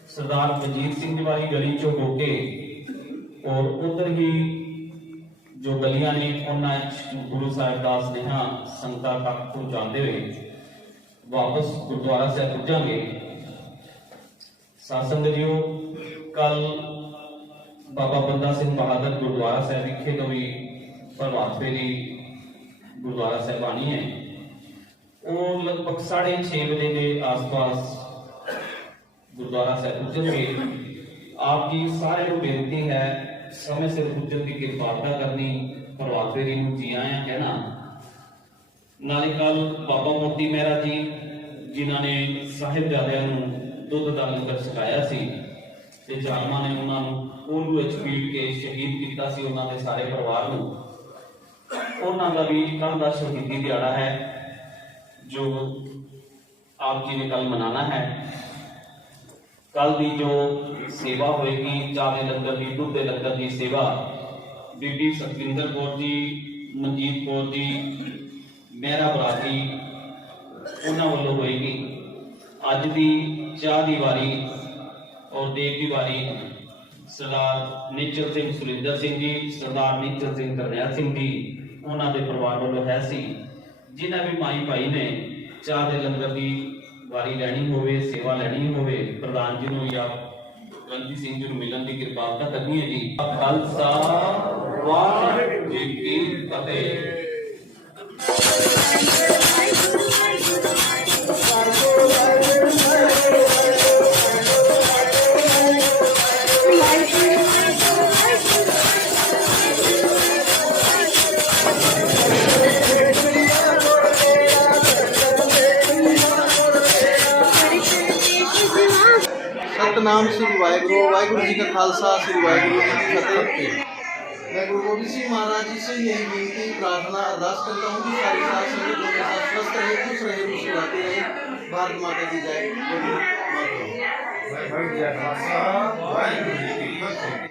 ਸਰਦਾਰ ਮਨਜੀਤ ਸਿੰਘ ਜੀ ਵਾਲੀ ਗਲੀ ਚੋਂ ਹੋ ਕੇ ਔਰ ਉਧਰ ਹੀ ਜੋ ਗਲੀਆਂ ਨੇ ਉਹਨਾਂ 'ਚ ਗੁਰੂ ਸਾਹਿਬ ਦਾ ਸੁਨੇਹਾ ਸੰਗਤਾਂ ਤੱਕ ਪਹੁੰਚਾਉਂਦੇ ਹੋਏ ਵਾਪਸ ਗੁਰਦੁਆਰਾ ਸਾਹਿਬ ਪੁੱਜਾਂਗੇ। ਸਾਧ ਸੰਗਤ ਜੀਓ, ਕੱਲ ਬਾਬਾ ਬੰਦਾ ਸਿੰਘ ਬਹਾਦਰ ਗੁਰਦੁਆਰਾ ਸਾਹਿਬ ਵਿਖੇ ਤੋਂ ਵੀ ਪ੍ਰਭਾਤ ਫੇਰੀ ਗੁਰਦੁਆਰਾ ਸਾਹਿਬ ਆਣੀ ਹੈ। ਉਹ ਲਗਭਗ 6:30 ਵਜੇ ਦੇ ਆਸ-ਪਾਸ ਗੁਰਦੁਆਰਾ ਸਾਹਿਬ ਪੁੱਜਣਗੇ। ਆਪ ਜੀ ਸਾਰਿਆਂ ਨੂੰ ਬੇਨਤੀ ਹੈ ਸਮੇਂ ਸਿਰ ਪੁੱਜਣ ਦੀ ਕਿਰਪਾਲਤਾ ਕਰਨੀ, ਪ੍ਰਭਾਤ ਫੇਰੀ ਨੂੰ ਜੀ ਆਇਆਂ ਕਹਿਣਾ। ਨਾਲੇ ਕੱਲ ਬਾਬਾ ਮੋਤੀ ਮਹਿਰਾ ਜੀ ਜਿਨ੍ਹਾਂ ਨੇ ਸਾਹਿਬਜ਼ਾਦਿਆਂ ਨੂੰ ਦੁੱਧ ਦਾ ਲੰਗਰ ਛਕਾਇਆ ਸੀ ਤੇ ਜ਼ਾਲਮਾਂ ਨੇ ਉਹਨਾਂ ਨੂੰ ਖੂਨ ਵਿੱਚ ਪੀਟ ਕੇ ਸ਼ਹੀਦ ਕੀਤਾ ਸੀ, ਉਹਨਾਂ ਦੇ ਸਾਰੇ ਪਰਿਵਾਰ ਨੂੰ, ਉਹਨਾਂ ਦਾ ਵੀ ਕੱਲ ਦਾ ਸ਼ਹੀਦੀ ਦਿਹਾੜਾ ਹੈ ਜੋ ਆਪ ਜੀ ਨੇ ਕੱਲ ਮਨਾਣਾ ਹੈ। ਕੱਲ ਦੀ ਜੋ ਸੇਵਾ ਹੋਏਗੀ, ਚਾਹ ਦੇ ਲੰਗਰ ਦੀ, ਦੁੱਧ ਦੇ ਲੰਗਰ ਦੀ ਸੇਵਾ ਬੀਬੀ ਸਤਵਿੰਦਰ ਕੌਰ ਜੀ, ਮਨਜੀਤ ਕੌਰ ਜੀ, ਮਹਿਰਾ ਬਰਾਦਰੀ ਉਹਨਾਂ ਵੱਲੋਂ ਹੋਏਗੀ। ਅੱਜ ਦੀ ਚਾਹ ਦੀ ਵਾਰੀ ਔਰ ਦੇਗ ਦੀ ਵਾਰੀ ਸਰਦਾਰ ਨਿਚਲ ਸਿੰਘ ਸੁਰਿੰਦਰ ਸਿੰਘ ਜੀ, ਸਰਦਾਰ ਨਿਚਲ ਸਿੰਘ ਕਰਨੈਲ ਸਿੰਘ ਜੀ ਉਹਨਾਂ ਦੇ ਪਰਿਵਾਰ ਵੱਲੋਂ ਹੈ ਸੀ। ਜਿਨ੍ਹਾਂ ਵੀ ਮਾਈ ਭਾਈ ਨੇ ਚਾਹ ਦੇ ਲੰਗਰ ਦੀ ਵਾਰੀ ਲੈਣੀ ਹੋਵੇ, ਸੇਵਾ ਲੈਣੀ ਹੋਵੇ, ਪ੍ਰਧਾਨ ਜੀ ਨੂੰ ਜਾਂ ਗ੍ਰੰਥੀ ਸਿੰਘ ਜੀ ਨੂੰ ਮਿਲਣ ਦੀ ਕਿਰਪਾਲਤਾ ਕਰਨੀ ਹੈ ਜੀ। ਖਾਲਸਾ ਵਾਹਿਗੁਰੂ ਜੀ ਕੀ ਫਤਿਹ। ਸਤਨਾਮ ਸ੍ਰੀ ਵਾਹਿਗੁਰੂ। वाहिगुरु जी का खालसा, श्री वाहिगुरु जी की फतेह। मैं गुरु गोबिंद सिंह महाराज जी से यही विनती प्रार्थना अरदास करता हूँ कि सारी साथ संगत हमेशा स्वस्थ रहे, खुश रहे, मुस्कुराते रहे। भारत माता की जय।